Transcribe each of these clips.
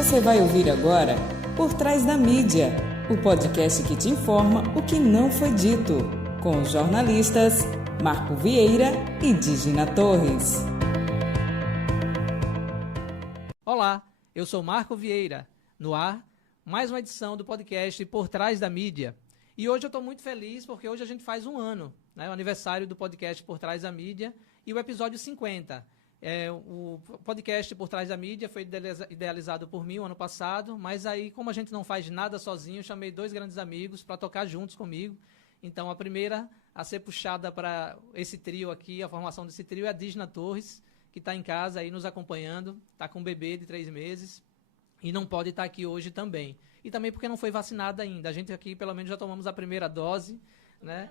Você vai ouvir agora Por Trás da Mídia, o podcast que te informa o que não foi dito, com os jornalistas Marco Vieira e Digina Torres. Olá, eu sou Marco Vieira, no ar, mais uma edição do podcast Por Trás da Mídia. E hoje eu estou muito feliz porque hoje a gente faz um ano, né, o aniversário do podcast Por Trás da Mídia e o episódio 50. O podcast Por Trás da Mídia foi idealizado por mim o ano passado, mas aí, como a gente não faz nada sozinho, chamei dois grandes amigos para tocar juntos comigo. Então, a primeira a ser puxada para esse trio aqui, a formação desse trio, é a Digina Torres, que está em casa aí nos acompanhando, está com um bebê de 3 meses e não pode estar aqui hoje também. E também porque não foi vacinada ainda. A gente aqui, pelo menos, já tomamos a primeira dose, né?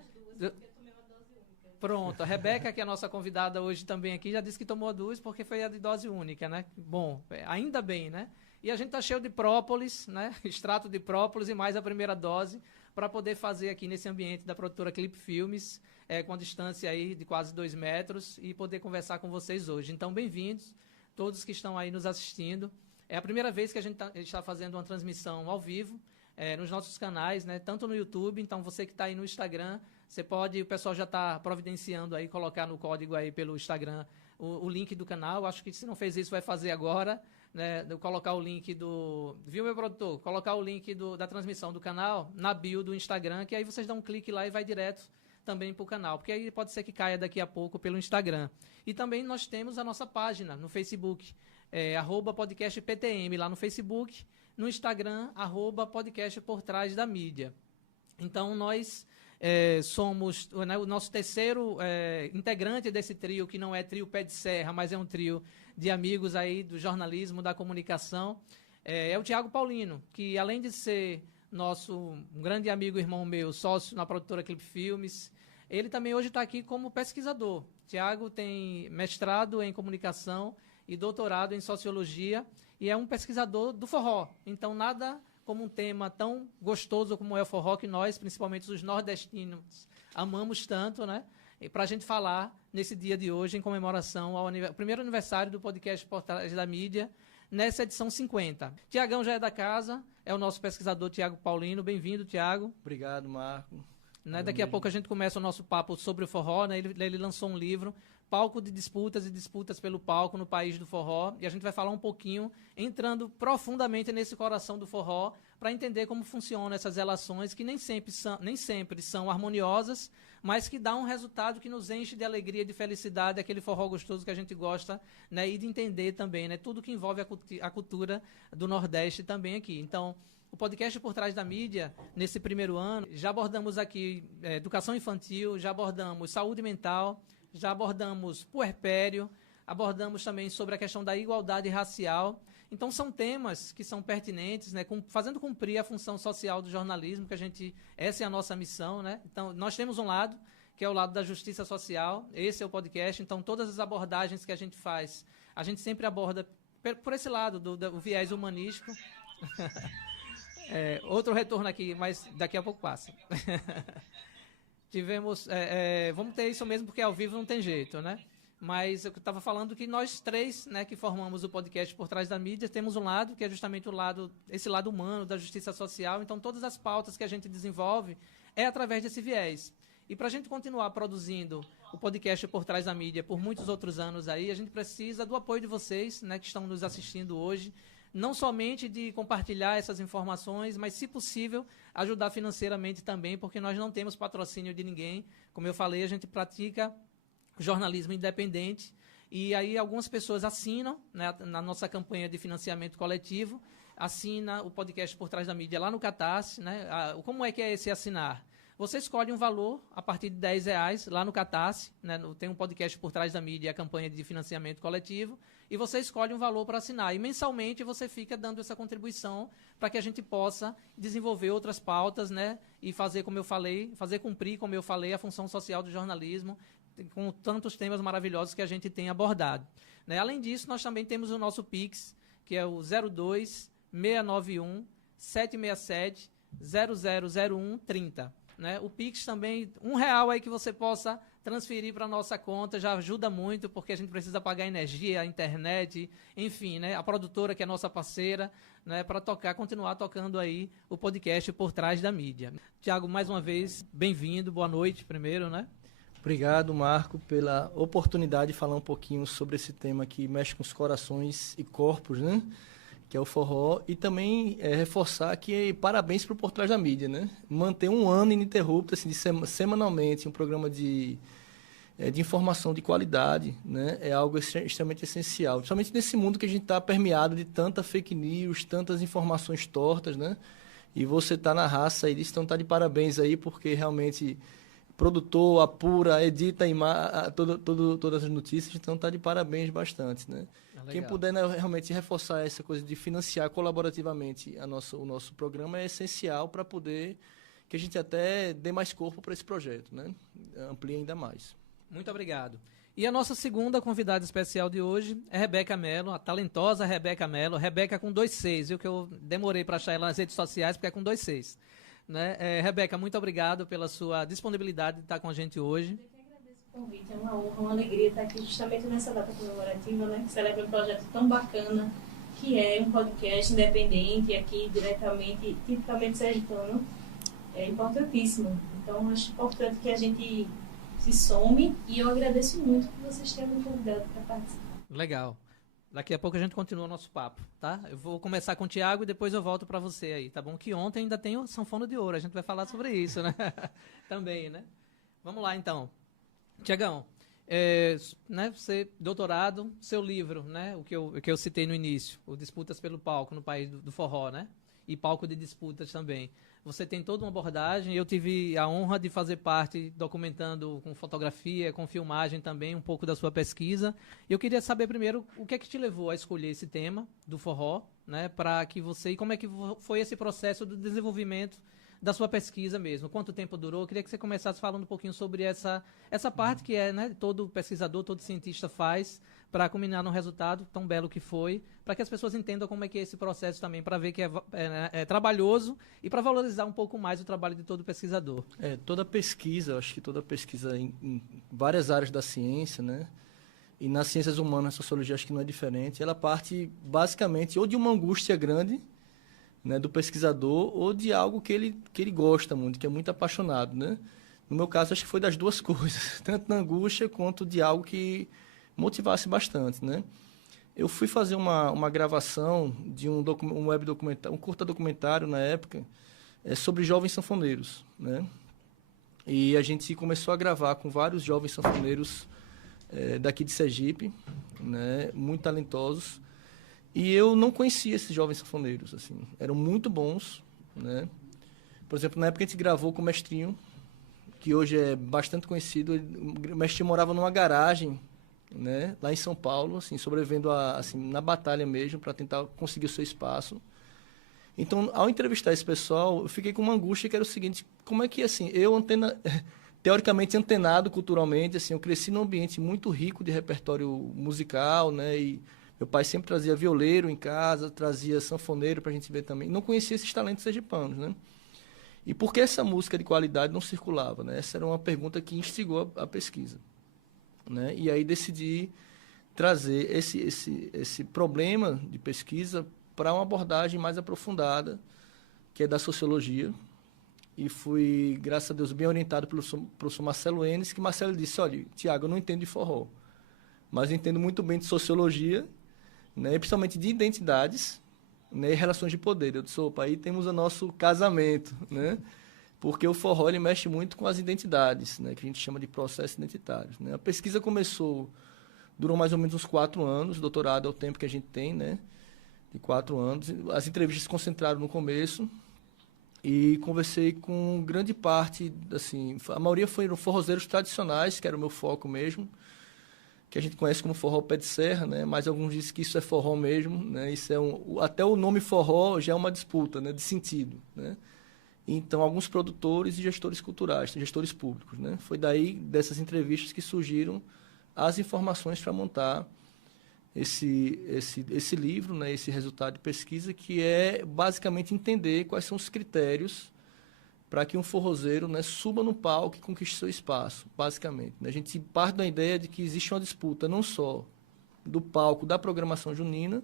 Pronto, a Rebeca, que é a nossa convidada hoje também aqui, já disse que tomou 2 porque foi a de dose única, né? Bom, ainda bem, né? E a gente tá cheio de própolis, né? Extrato de própolis e mais a primeira dose para poder fazer aqui nesse ambiente da produtora Clip Filmes, com a distância aí de quase 2 metros e poder conversar com vocês hoje. Então, bem-vindos, todos que estão aí nos assistindo. É a primeira vez que a gente está fazendo uma transmissão ao vivo nos nossos canais, né? Tanto no YouTube, então você que está aí no Instagram, você pode, o pessoal já está providenciando aí, colocar no código aí pelo Instagram o link do canal. Acho que se não fez isso, vai fazer agora, né? Colocar o link viu, meu produtor? Colocar o link da transmissão do canal na bio do Instagram, que aí vocês dão um clique lá e vai direto também para o canal, porque aí pode ser que caia daqui a pouco pelo Instagram. E também nós temos a nossa página no Facebook, @podcastptm lá no Facebook, no Instagram, @podcast por trás da mídia. Então, nós somos, né, o nosso terceiro integrante desse trio, que não é trio pé de serra, mas é um trio de amigos aí do jornalismo, da comunicação, é o Tiago Paulino, que além de ser um grande amigo, irmão meu, sócio na produtora Clip Filmes, ele também hoje está aqui como pesquisador. Tiago tem mestrado em comunicação e doutorado em sociologia e é um pesquisador do forró. Então, nada como um tema tão gostoso como é o forró, que nós, principalmente os nordestinos, amamos tanto, né? E para a gente falar nesse dia de hoje, em comemoração ao primeiro aniversário do podcast Por Trás da Mídia, nessa edição 50. Tiagão já é da casa, é o nosso pesquisador Tiago Paulino. Bem-vindo, Tiago. Obrigado, Marco. Né? Daqui a pouco a gente começa o nosso papo sobre o forró, né? Ele lançou um livro, Palco de Disputas e Disputas pelo Palco no País do Forró, e a gente vai falar um pouquinho, entrando profundamente nesse coração do forró, para entender como funcionam essas relações que nem sempre são harmoniosas, mas que dá um resultado que nos enche de alegria e de felicidade, aquele forró gostoso que a gente gosta, né? E de entender também, né? Tudo que envolve a cultura do Nordeste também aqui. Então, o podcast Por Trás da Mídia, nesse primeiro ano, já abordamos aqui educação infantil, já abordamos saúde mental, já abordamos puerpério, abordamos também sobre a questão da igualdade racial. Então, são temas que são pertinentes, né, fazendo cumprir a função social do jornalismo, essa é a nossa missão, né? Então, nós temos um lado, que é o lado da justiça social, esse é o podcast. Então, todas as abordagens que a gente faz, a gente sempre aborda por esse lado do viés humanístico. Outro retorno aqui, mas daqui a pouco passa. Vamos ter isso mesmo, porque ao vivo não tem jeito, né? Mas eu estava falando que nós três, né, que formamos o podcast Por Trás da Mídia, temos um lado, que é justamente esse lado humano, da justiça social. Então, todas as pautas que a gente desenvolve é através desse viés. E para a gente continuar produzindo o podcast Por Trás da Mídia por muitos outros anos aí, a gente precisa do apoio de vocês, né, que estão nos assistindo hoje, não somente de compartilhar essas informações, mas, se possível, ajudar financeiramente também, porque nós não temos patrocínio de ninguém. Como eu falei, a gente pratica jornalismo independente, e aí algumas pessoas assinam, né, na nossa campanha de financiamento coletivo, assina o podcast Por Trás da Mídia lá no Catarse, né? Como é que é esse assinar? Você escolhe um valor a partir de R$10 lá no Catarse, né? Tem um podcast Por Trás da Mídia, a campanha de financiamento coletivo, e você escolhe um valor para assinar. E mensalmente você fica dando essa contribuição para que a gente possa desenvolver outras pautas, né? E fazer, como eu falei, fazer cumprir, como eu falei, a função social do jornalismo, com tantos temas maravilhosos que a gente tem abordado, né? Além disso, nós também temos o nosso Pix, que é o 02 691 767 000130. Né? O Pix também, R$1 aí que você possa transferir para a nossa conta já ajuda muito, porque a gente precisa pagar a energia, a internet, enfim, né? A produtora, que é nossa parceira, né? Para continuar tocando aí o podcast Por Trás da Mídia. Tiago, mais uma vez, bem-vindo, boa noite primeiro, né? Obrigado, Marco, pela oportunidade de falar um pouquinho sobre esse tema que mexe com os corações e corpos, né? Que é o forró, e também reforçar que parabéns para o Por Trás da Mídia, né? Manter um ano ininterrupto, assim, semanalmente, um programa de informação de qualidade, né? É algo extremamente essencial, principalmente nesse mundo que a gente está permeado de tanta fake news, tantas informações tortas, né? E você está na raça aí disso, então está de parabéns aí, porque realmente produtor, apura, edita todas as notícias, então está de parabéns bastante, né? Quem puder, né, realmente reforçar essa coisa de financiar colaborativamente o nosso programa é essencial para poder que a gente até dê mais corpo para esse projeto, né? Amplie ainda mais. Muito obrigado. E a nossa segunda convidada especial de hoje é Rebeca Mello, a talentosa Rebeca Mello. Rebeca com 2 Cs, viu? Que eu demorei para achar ela nas redes sociais, porque é com 2 Cs. Né? Rebeca, muito obrigado pela sua disponibilidade de estar com a gente hoje. Eu que agradeço o convite, é uma honra, uma alegria estar aqui justamente nessa data comemorativa, né, que celebra um projeto tão bacana, que é um podcast independente, aqui diretamente, tipicamente sergipano, é importantíssimo. Então, acho importante que a gente se some, e eu agradeço muito que vocês tenham me convidado para participar. Legal. Daqui a pouco a gente continua o nosso papo, tá? Eu vou começar com o Tiago e depois eu volto para você aí, tá bom? Que ontem ainda tem o Sanfona de Ouro, a gente vai falar sobre isso, né? Também, né? Vamos lá, então. Tiagão, né, você, doutorado, seu livro, né? O que eu citei no início, o Disputas pelo Palco no País do Forró, né? E palco de disputas também. Você tem toda uma abordagem, eu tive a honra de fazer parte, documentando com fotografia, com filmagem também, um pouco da sua pesquisa. Eu queria saber primeiro o que é que te levou a escolher esse tema do forró, né, para que você, e como é que foi esse processo do desenvolvimento da sua pesquisa mesmo, quanto tempo durou? Eu queria que você começasse falando um pouquinho sobre essa parte que né, todo pesquisador, todo cientista faz, para culminar num resultado tão belo que foi, para que as pessoas entendam como é que é esse processo também, para ver que é trabalhoso e para valorizar um pouco mais o trabalho de todo pesquisador. Toda pesquisa, acho que toda pesquisa em várias áreas da ciência, né? E nas ciências humanas, na sociologia, acho que não é diferente, ela parte basicamente ou de uma angústia grande, né, do pesquisador, ou de algo que ele gosta muito, que é muito apaixonado, né? No meu caso, acho que foi das duas coisas, tanto na angústia quanto de algo que motivasse bastante, né? Eu fui fazer uma gravação de um web documentário, um curta documentário na época, sobre jovens sanfoneiros, né? E a gente começou a gravar com vários jovens sanfoneiros daqui de Sergipe, né? Muito talentosos. E eu não conhecia esses jovens sanfoneiros, assim, eram muito bons, né? Por exemplo, na época a gente gravou com o Mestrinho, que hoje é bastante conhecido. O Mestrinho morava numa garagem, né, lá em São Paulo, assim, sobrevivendo assim, na batalha mesmo, para tentar conseguir o seu espaço. Então, ao entrevistar esse pessoal, eu fiquei com uma angústia que era o seguinte: como é que, assim, teoricamente antenado culturalmente, assim, eu cresci num ambiente muito rico de repertório musical, né, e meu pai sempre trazia violeiro em casa, trazia sanfoneiro para a gente ver também. Não conhecia esses talentos sergipanos, né? E por que essa música de qualidade não circulava, né? Essa era uma pergunta que instigou a pesquisa, né? E aí decidi trazer esse problema de pesquisa para uma abordagem mais aprofundada, que é da sociologia. E fui, graças a Deus, bem orientado pelo professor Marcelo Enes, que Marcelo disse: olha, Tiago, eu não entendo de forró, mas eu entendo muito bem de sociologia, né, principalmente de identidades, né, e relações de poder. Eu disse: opa, aí temos o nosso casamento, né? Porque o forró ele mexe muito com as identidades, né, que a gente chama de processos identitários, né? A pesquisa durou mais ou menos uns 4 anos, o doutorado é o tempo que a gente tem, né, de 4 anos. As entrevistas se concentraram no começo e conversei com grande parte, assim, a maioria foram forrozeiros tradicionais, que era o meu foco mesmo, que a gente conhece como forró pé de serra, né? Mas alguns dizem que isso é forró mesmo, né? Isso até o nome forró já é uma disputa, né, de sentido, né? Então, alguns produtores e gestores culturais, gestores públicos, né? Foi daí, dessas entrevistas, que surgiram as informações para montar esse livro, né? Esse resultado de pesquisa, que é basicamente entender quais são os critérios para que um forrozeiro, né, suba no palco e conquiste seu espaço, basicamente. A gente parte da ideia de que existe uma disputa não só do palco da programação junina,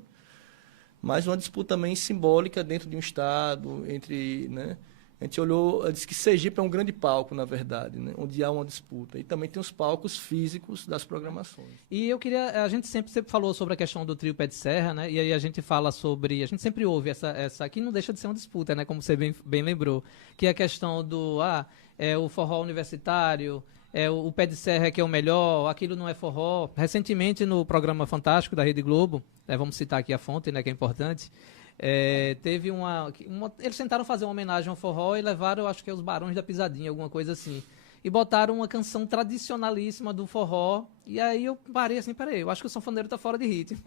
mas uma disputa também simbólica dentro de um estado, entre, né, a gente olhou, disse que Sergipe é um grande palco, na verdade, né, onde há uma disputa. E também tem os palcos físicos das programações. E eu queria, a gente sempre falou sobre a questão do trio Pé de Serra, né? E aí a gente fala sobre, a gente sempre ouve essa aqui não deixa de ser uma disputa, né? Como você bem lembrou, que é a questão do, o forró universitário, o Pé de Serra que é o melhor, aquilo não é forró. Recentemente no programa Fantástico da Rede Globo, vamos citar aqui a fonte, né? Que é importante. Teve eles tentaram fazer uma homenagem ao forró e levaram, eu acho que os Barões da Pisadinha, alguma coisa assim. E botaram uma canção tradicionalíssima do forró. E aí eu parei assim, peraí, eu acho que o sanfoneiro tá fora de ritmo.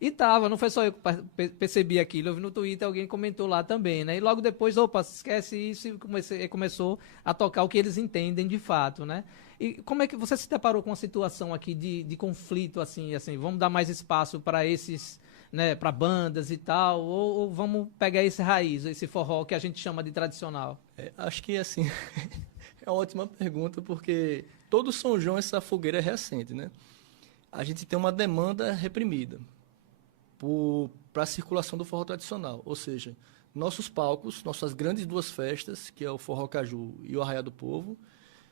E tava, não foi só eu que percebi aquilo. Eu vi no Twitter, alguém comentou lá também, né? E logo depois, esquece isso e começou a tocar o que eles entendem de fato, né? E como é que você se deparou com uma situação aqui de conflito, assim, vamos dar mais espaço para esses, né, para bandas e tal, ou vamos pegar esse raiz, esse forró que a gente chama de tradicional? Acho que, assim, é uma ótima pergunta, porque todo São João, essa fogueira é recente, né? A gente tem uma demanda reprimida para a circulação do forró tradicional, ou seja, nossos palcos, nossas grandes duas festas, que é o Forró Caju e o Arraiá do Povo,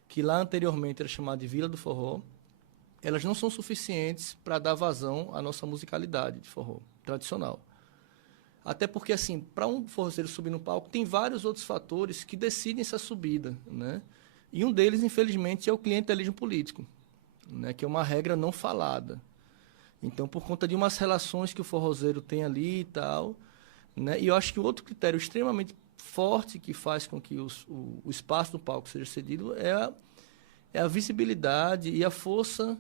que lá anteriormente era chamado de Vila do Forró, elas não são suficientes para dar vazão à nossa musicalidade de forró tradicional. Até porque, assim, para um forrozeiro subir no palco, tem vários outros fatores que decidem essa subida, né? E um deles, infelizmente, é o clientelismo político, né? Que é uma regra não falada. Então, por conta de umas relações que o forrozeiro tem ali e tal, né? E eu acho que o outro critério extremamente forte que faz com que o espaço do palco seja cedido é a visibilidade e a força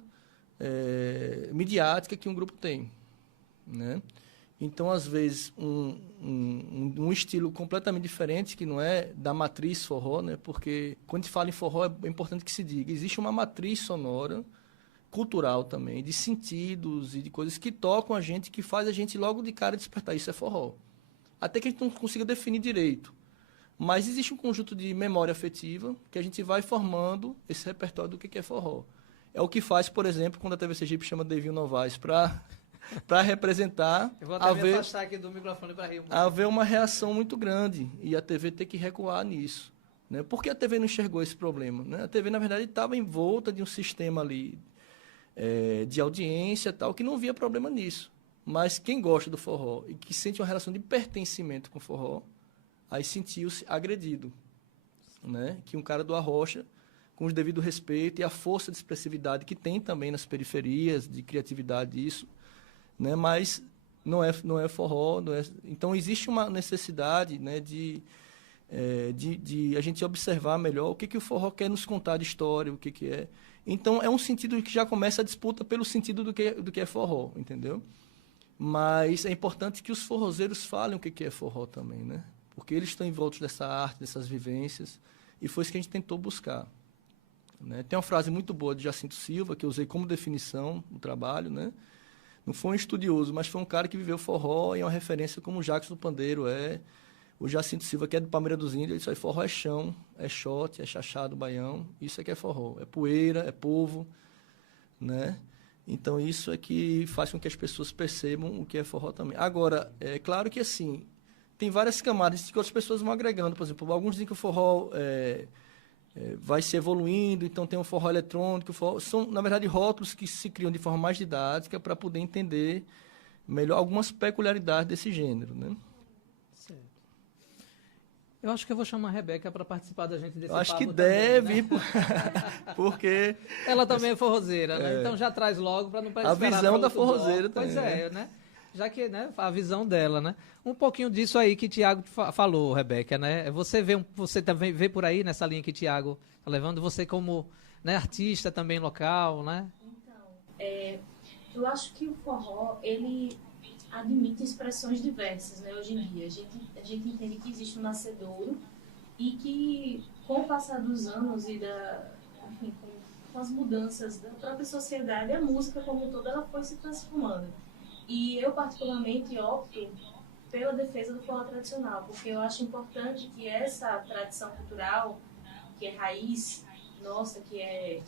midiática que um grupo tem, né? Então, às vezes, um estilo completamente diferente, que não é da matriz forró, né? Porque quando se fala em forró, é importante que se diga, existe uma matriz sonora, cultural também, de sentidos e de coisas que tocam a gente, que faz a gente logo de cara despertar. Isso é forró. Até que a gente não consiga definir direito. Mas existe um conjunto de memória afetiva que a gente vai formando esse repertório do que é forró. É o que faz, por exemplo, quando a TV Sergipe chama Devinho Novaes para representar... Eu vou até me afastar aqui do microfone para rir. Haver uma reação muito grande e a TV ter que recuar nisso, né? Por que a TV não enxergou esse problema, né? A TV, na verdade, estava envolta de um sistema ali de audiência tal, que não via problema nisso. Mas quem gosta do forró e que sente uma relação de pertencimento com o forró, aí sentiu-se agredido, né? Que um cara do Arrocha, com o devido respeito e a força de expressividade que tem também nas periferias, de criatividade, isso, né? Mas não é forró, não é... Então, existe uma necessidade, né, de a gente observar melhor o que o forró quer nos contar de história, o que é. Então, é um sentido que já começa a disputa pelo sentido do que é forró, entendeu? Mas é importante que os forrozeiros falem o que é forró também, né? Porque eles estão envoltos dessa arte, dessas vivências, e foi isso que a gente tentou buscar, né? Tem uma frase muito boa de Jacinto Silva, que eu usei como definição no trabalho, né? Não foi um estudioso, mas foi um cara que viveu forró e é uma referência como o Jacques do Pandeiro o Jacinto Silva, que é do Palmeira dos Índios, ele disse, forró é chão, é xote, é chachado, baião, isso é que é forró, é poeira, é povo, né? Então, isso é que faz com que as pessoas percebam o que é forró também. Agora, é claro que, assim, tem várias camadas que outras pessoas vão agregando. Por exemplo, alguns dizem que o forró vai se evoluindo, então tem um forró eletrônico. São, na verdade, rótulos que se criam de forma mais didática para poder entender melhor algumas peculiaridades desse gênero, né? Certo. Eu acho que eu vou chamar a Rebeca para participar da gente desse papo. Acho que também, deve, né? porque... Ela também é forrozeira, né? Então já traz logo para não esperar. A visão da forrozeira também. Pois é, né? Já que, né, a visão dela, né? Um pouquinho disso aí que Tiago falou, Rebeca, né? Você também vê por aí nessa linha que Tiago está levando, você como, né, artista também local, né? Então, eu acho que o forró, ele admite expressões diversas, né? Hoje em dia, a gente entende que existe um nascedouro e que, com o passar dos anos e enfim, com as mudanças da própria sociedade, a música como um todo ela foi se transformando. E eu, particularmente, opto pela defesa do forró tradicional, porque eu acho importante que essa tradição cultural, que é raiz nossa, que é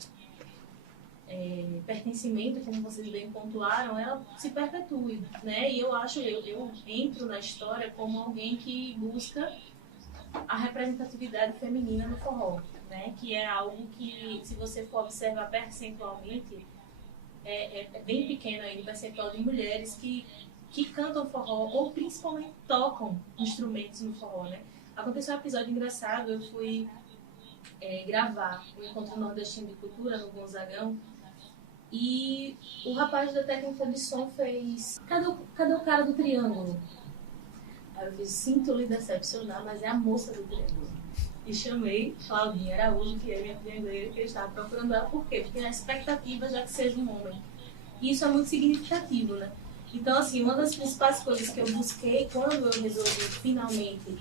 pertencimento, como vocês bem pontuaram, ela se perpetue, né? E eu acho, eu entro na história como alguém que busca a representatividade feminina no forró, né? Que é algo que, se você for observar percentualmente, é bem pequeno aí o percentual de mulheres que cantam forró ou principalmente tocam instrumentos no forró, né? Aconteceu um episódio engraçado, eu fui gravar o Encontro Nordestino de Cultura no Gonzagão, e o rapaz da técnica de som fez: cadê o cara do triângulo? Aí eu fiz: sinto lhe decepcionar, mas é a moça do triângulo. E chamei Claudinha Araújo, que é minha trianguleira, que eu estava procurando ela. Por quê? Porque a expectativa já que seja um homem. E isso é muito significativo, né? Então, assim, uma das principais coisas que eu busquei quando eu resolvi finalmente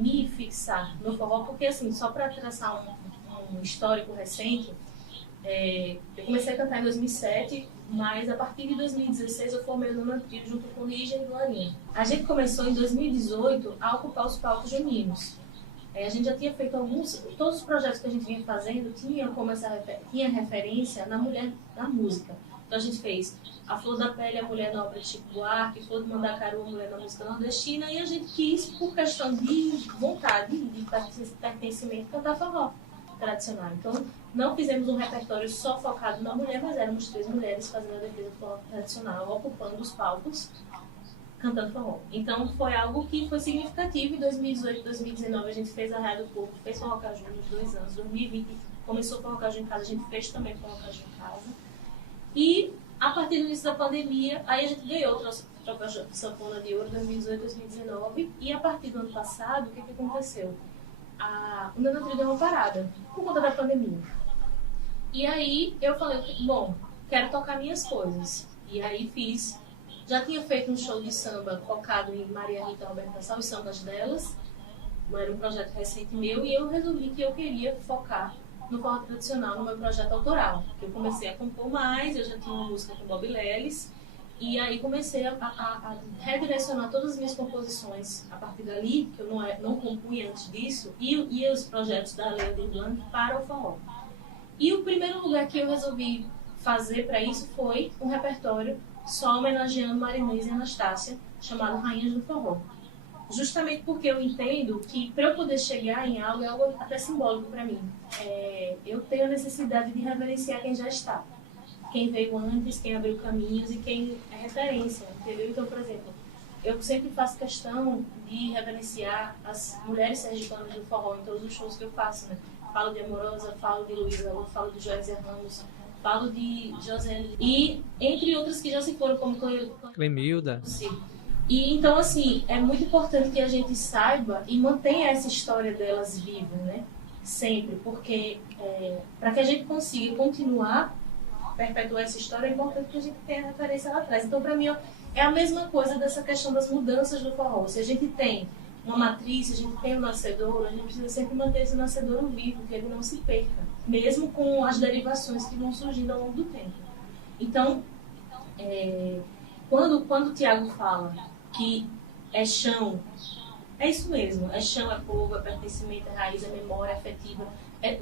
me fixar no forró, porque, assim, só para traçar um histórico recente, eu comecei a cantar em 2007, mas a partir de 2016 eu formei o Nona Trio junto com Lígia e Glorinha. A gente começou em 2018 a ocupar os palcos juninos. A gente já tinha feito todos os projetos que a gente vinha fazendo tinha referência na mulher na música. Então a gente fez A Flor da Pele, a Mulher na obra de Chico Buarque, Flor do Mandacaru, a Mulher na música nordestina, e a gente quis, por questão de vontade, de pertencimento, cantar forró tradicional. Então, não fizemos um repertório só focado na mulher, mas éramos 3 mulheres fazendo a defesa do forró tradicional, ocupando os palcos, cantando forró. Então, foi algo que foi significativo. Em 2018, 2019, a gente fez a Raia do Povo, fez Forró Caju nos 2 anos. 2020, começou Forró Caju em casa, a gente fez também Forró Caju em casa. E, a partir do início da pandemia, aí a gente ganhou o Troca Sanfona de Ouro 2018, 2019. E, a partir do ano passado, o que aconteceu? O Nona Trio deu uma parada, por conta da pandemia. E aí eu falei: bom, quero tocar minhas coisas. E aí já tinha feito um show de samba focado em Maria Rita Roberta Sal, os sambas delas. Era um projeto recente meu, e eu resolvi que eu queria focar no forró tradicional, no meu projeto autoral. Eu comecei a compor mais, eu já tinha uma música com Bob Lelis, e aí comecei a redirecionar todas as minhas composições a partir dali, que eu não compunha antes disso, e os projetos da Lei Aldir Blanc para o forró. E o primeiro lugar que eu resolvi fazer para isso foi um repertório só homenageando Marinês e Anastácia, chamado Rainhas do Forró. Justamente porque eu entendo que, para eu poder chegar em algo, é algo até simbólico para mim. Eu tenho a necessidade de reverenciar quem já está. Quem veio antes, quem abriu caminhos e quem é referência, entendeu? Então, por exemplo, eu sempre faço questão de reverenciar as mulheres sergipanas do forró em todos os shows que eu faço, né? Falo de Amorosa, falo de Luísa, falo de Joésia Ramos, falo de José, e entre outras que já se foram, como Clemilda. E então, assim, é muito importante que a gente saiba e mantenha essa história delas viva, né? Sempre, porque para que a gente consiga continuar perpetuar essa história, é importante que a gente tenha referência lá atrás. Então, para mim, é a mesma coisa dessa questão das mudanças do forró. Se a gente tem uma matriz, se a gente tem um nascedouro, a gente precisa sempre manter esse nascedouro vivo, que ele não se perca, mesmo com as derivações que vão surgindo ao longo do tempo. Então, quando o Tiago fala que é chão, é isso mesmo, é chão, é povo, é pertencimento, é raiz, é memória, é afetiva.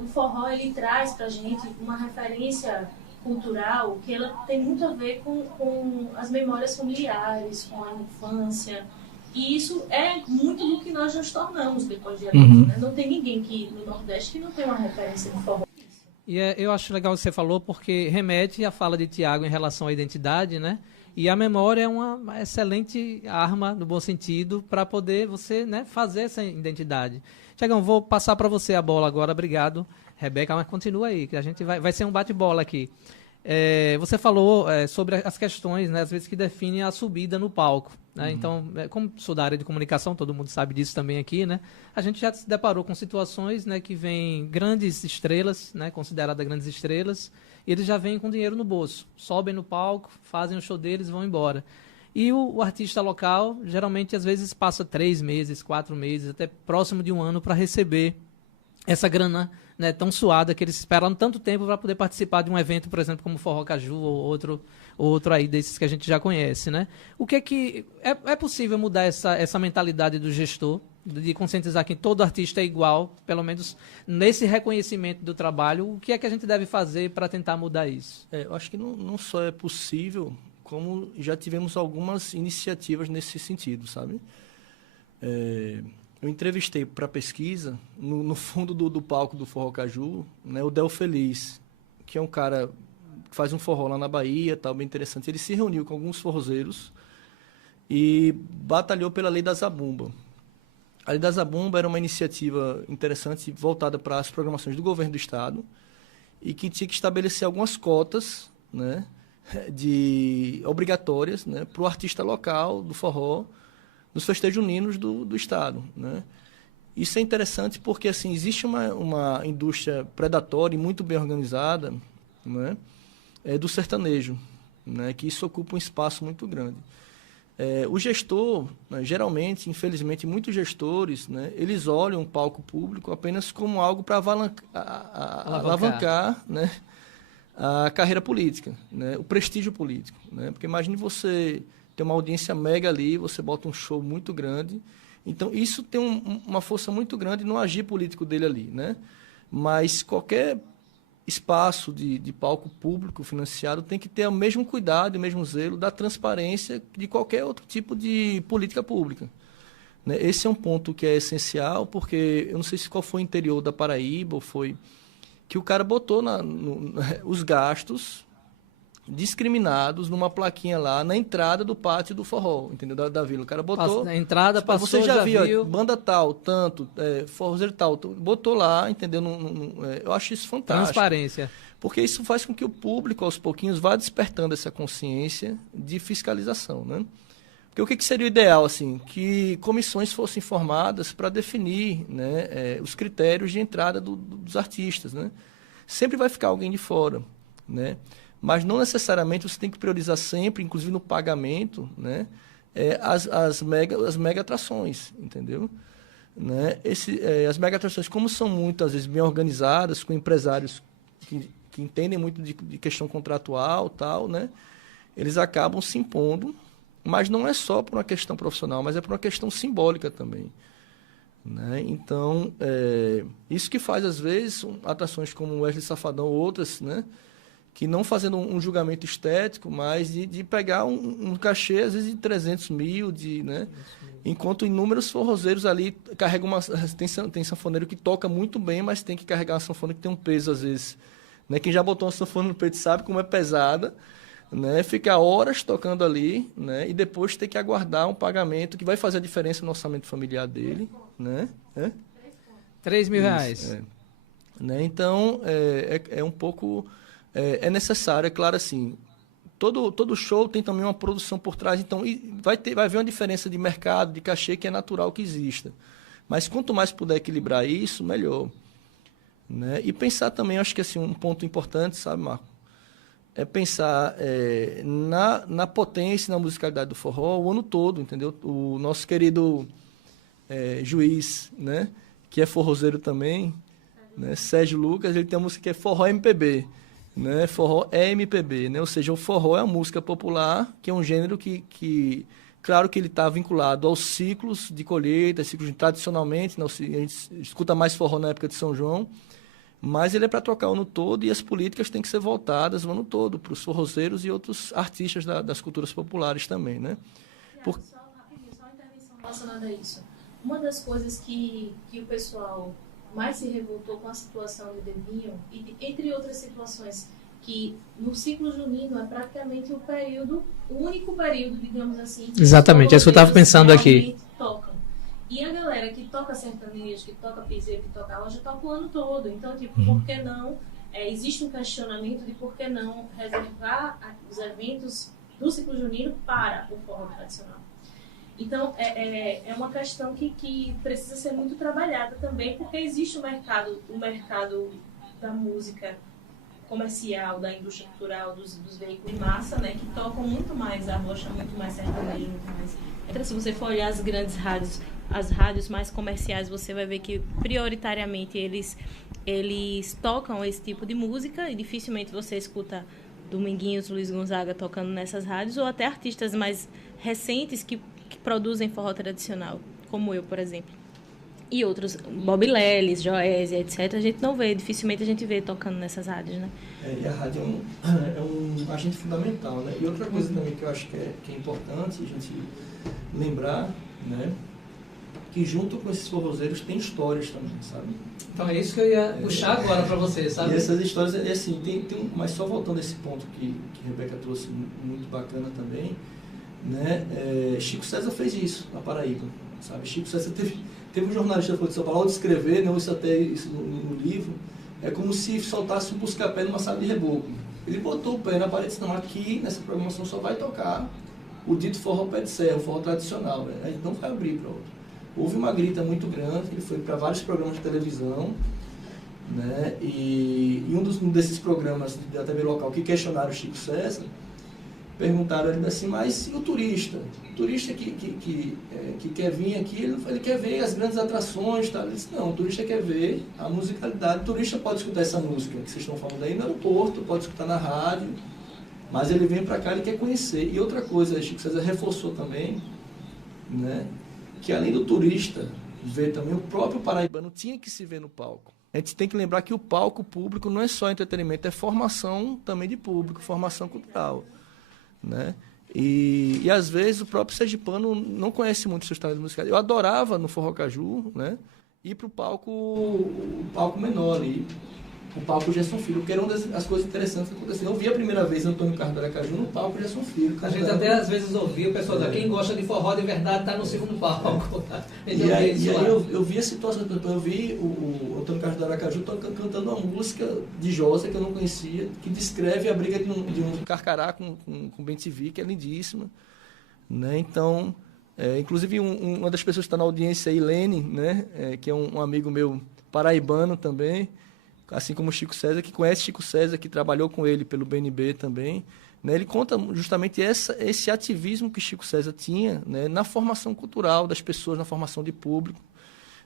O forró, ele traz pra gente uma referência cultural que ela tem muito a ver com as memórias familiares, com a infância, e isso é muito do que nós nos tornamos depois de adultos, né? Não tem ninguém no Nordeste que não tem uma referência do forró. E eu acho legal o que você falou, porque remete à fala de Tiago em relação à identidade, né? E a memória é uma excelente arma, no bom sentido, para poder você, né, fazer essa identidade. Tiagão, vou passar para você a bola agora. Obrigado, Rebeca, mas continua aí, que a gente vai ser um bate-bola aqui. Você falou sobre as questões, né, às vezes, que definem a subida no palco. Né? Então, como sou da área de comunicação, todo mundo sabe disso também aqui, né? A gente já se deparou com situações, né, que vêm grandes estrelas, né, consideradas grandes estrelas, e eles já vêm com dinheiro no bolso, sobem no palco, fazem o show deles e vão embora. E o artista local, geralmente, às vezes, passa 3 meses, 4 meses, até próximo de 1 ano para receber essa grana né, tão suada, que eles esperam tanto tempo para poder participar de um evento, por exemplo, como Forró Caju ou outro aí desses que a gente já conhece, né? O que é que é possível mudar essa mentalidade do gestor, de conscientizar que todo artista é igual, pelo menos nesse reconhecimento do trabalho? O que é que a gente deve fazer para tentar mudar isso? Eu acho que não só é possível, como já tivemos algumas iniciativas nesse sentido, sabe? Eu entrevistei para pesquisa, no fundo do palco do Forró Caju, né, o Del Feliz, que é um cara que faz um forró lá na Bahia, tal, bem interessante. Ele se reuniu com alguns forrozeiros e batalhou pela Lei da Zabumba. A Lei da Zabumba era uma iniciativa interessante voltada para as programações do governo do Estado e que tinha que estabelecer algumas cotas, né, obrigatórias, né, para o artista local do forró nos festejos juninos do Estado, né? Isso é interessante porque assim, existe uma indústria predatória e muito bem organizada, né, do sertanejo, né, que isso ocupa um espaço muito grande. O gestor, né, geralmente, infelizmente, muitos gestores, né, eles olham o palco público apenas como algo para alavancar, né, a carreira política, né, o prestígio político, né? Porque imagine você ter uma audiência mega ali, você bota um show muito grande. Então, isso tem uma força muito grande no agir político dele ali, né? Mas qualquer espaço de palco público financiado tem que ter o mesmo cuidado, o mesmo zelo da transparência de qualquer outro tipo de política pública, né? Esse é um ponto que é essencial, porque eu não sei qual foi o interior da Paraíba, ou foi que o cara botou os gastos discriminados numa plaquinha lá na entrada do pátio do forró, entendeu? Da vila. O cara botou... A entrada passou, você já viu, viu. Banda tal, tanto, forrozeiro tal, botou lá, entendeu? Eu acho isso fantástico. Transparência. Porque isso faz com que o público, aos pouquinhos, vá despertando essa consciência de fiscalização, né? Porque o que seria o ideal, assim? Que comissões fossem formadas para definir, né, os critérios de entrada dos artistas, né? Sempre vai ficar alguém de fora, né? Mas não necessariamente você tem que priorizar sempre, inclusive no pagamento, né, as mega atrações, entendeu? Né? As mega atrações, como são muitas vezes bem organizadas, com empresários que entendem muito de questão contratual, tal, né, eles acabam se impondo, mas não é só por uma questão profissional, mas é por uma questão simbólica também, né? Então, isso que faz, às vezes, atrações como Wesley Safadão ou outras, né, que não fazendo um julgamento estético, mas de pegar um cachê, às vezes, de 300 mil, né? Enquanto inúmeros forrozeiros ali carregam tem sanfoneiro que toca muito bem, mas tem que carregar uma sanfona que tem um peso, às vezes, né? Quem já botou uma sanfona no peito sabe como é pesada, né? Fica horas tocando ali, né? E depois ter que aguardar um pagamento que vai fazer a diferença no orçamento familiar dele, né? 3 mil reais. Né? Então, é um pouco... É necessário, é claro, assim, todo show tem também uma produção por trás, então vai haver uma diferença de mercado, de cachê, que é natural que exista. Mas quanto mais puder equilibrar isso, melhor, né? E pensar também, acho que assim, um ponto importante, sabe, Marco? É pensar na potência e na musicalidade do forró o ano todo, entendeu? O nosso querido juiz, né, que é forrozeiro também, né, Sérgio Lucas, ele tem uma música que é Forró MPB, né? Forró é MPB, né? Ou seja, o forró é a música popular, que é um gênero que claro que ele está vinculado aos ciclos de colheita, tradicionalmente, né? A gente escuta mais forró na época de São João, mas ele é para tocar o ano todo e as políticas têm que ser voltadas o ano todo para os forrozeiros e outros artistas das culturas populares também, né? Só uma intervenção relacionada a isso. Uma das coisas que o pessoal mais se revoltou com a situação de Devinho, e entre outras situações, que no ciclo junino é praticamente o único período, digamos assim... Exatamente, é isso que eu estava pensando aqui. Tocam. E a galera que toca sertanejo, que toca piseiro, que toca loja, toca o ano todo. Então, tipo, por que não... existe um questionamento de por que não reservar os eventos do ciclo junino para o forró tradicional. Então, é uma questão que precisa ser muito trabalhada também, porque existe o mercado da música comercial, da indústria cultural, dos veículos de massa, né, que tocam muito mais arrocha, muito mais sertanejo, muito mais... Então, se você for olhar as grandes rádios, as rádios mais comerciais, você vai ver que, prioritariamente, eles eles tocam esse tipo de música e dificilmente você escuta Dominguinhos, Luiz Gonzaga tocando nessas rádios, ou até artistas mais recentes que produzem forró tradicional, como eu, por exemplo. E outros, Bob Lelis, Joésia, etc., a gente não vê, dificilmente a gente vê tocando nessas rádios, né? E a rádio é um agente fundamental, né? E outra coisa também que eu acho que é importante a gente lembrar, né? Que junto com esses forrozeiros tem histórias também, sabe? Então é isso que eu ia puxar agora para você, sabe? E essas histórias, assim, mas só voltando a esse ponto que a Rebeca trouxe, muito bacana também, né? Chico César fez isso na Paraíba, sabe? Chico César teve um jornalista que falou de São Paulo, ao descrever, não, isso até isso no livro, é como se soltasse um busca-pé numa sala de reboco. Ele botou o pé na parede e disse, não, aqui nessa programação só vai tocar o dito forró pé de serra, o forró tradicional, né? A gente não vai abrir para outro. Houve uma grita muito grande, ele foi para vários programas de televisão, né? E um desses programas da TV local que questionaram o Chico César, perguntaram ele assim, mas e o turista? O turista que quer vir aqui, ele quer ver as grandes atrações, tá? Ele disse, não, o turista quer ver a musicalidade. O turista pode escutar essa música que vocês estão falando aí no aeroporto, pode escutar na rádio, mas ele vem para cá e quer conhecer. E outra coisa, Chico César reforçou também, né? Que além do turista ver também, o próprio paraibano tinha que se ver no palco. A gente tem que lembrar que o palco público não é só entretenimento, é formação também de público, formação cultural, né? E às vezes o próprio sergipano não conhece muito seus talentos musicais. Eu adorava no Forró Caju, né, ir para o palco menor ali, o palco Gerson Filho, porque era uma das coisas interessantes que aconteceu. Eu vi a primeira vez Antônio Carlos do Aracaju no palco Gerson Filho. A gente até às vezes ouvia o pessoal daqui, quem gosta de forró de verdade está no segundo palco. E aí eu vi a situação, eu vi o Antônio Carlos do Aracaju cantando uma música de Josa que eu não conhecia, que descreve a briga de um carcará com Ben-TV, que é lindíssima, né? Então, inclusive uma das pessoas que está na audiência aí, Lene, né? Que é um amigo meu paraibano também, assim como o Chico César, que conhece Chico César, que trabalhou com ele pelo BNB também, né? Ele conta justamente esse ativismo que Chico César tinha, né? Na formação cultural das pessoas, na formação de público,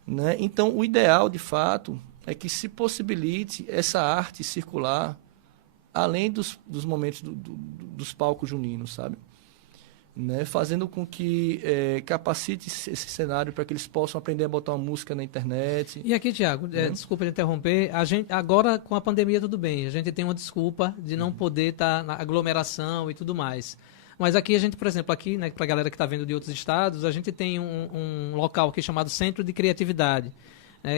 né? Então, o ideal, de fato, é que se possibilite essa arte circular além dos momentos dos palcos juninos, sabe? Né, fazendo com que capacite esse cenário para que eles possam aprender a botar uma música na internet. E aqui, Tiago, desculpa de interromper, a gente, agora com a pandemia tudo bem, a gente tem uma desculpa de não poder estar na aglomeração e tudo mais. Mas aqui a gente, por exemplo, aqui, né, para a galera que está vendo de outros estados, a gente tem um local aqui chamado Centro de Criatividade,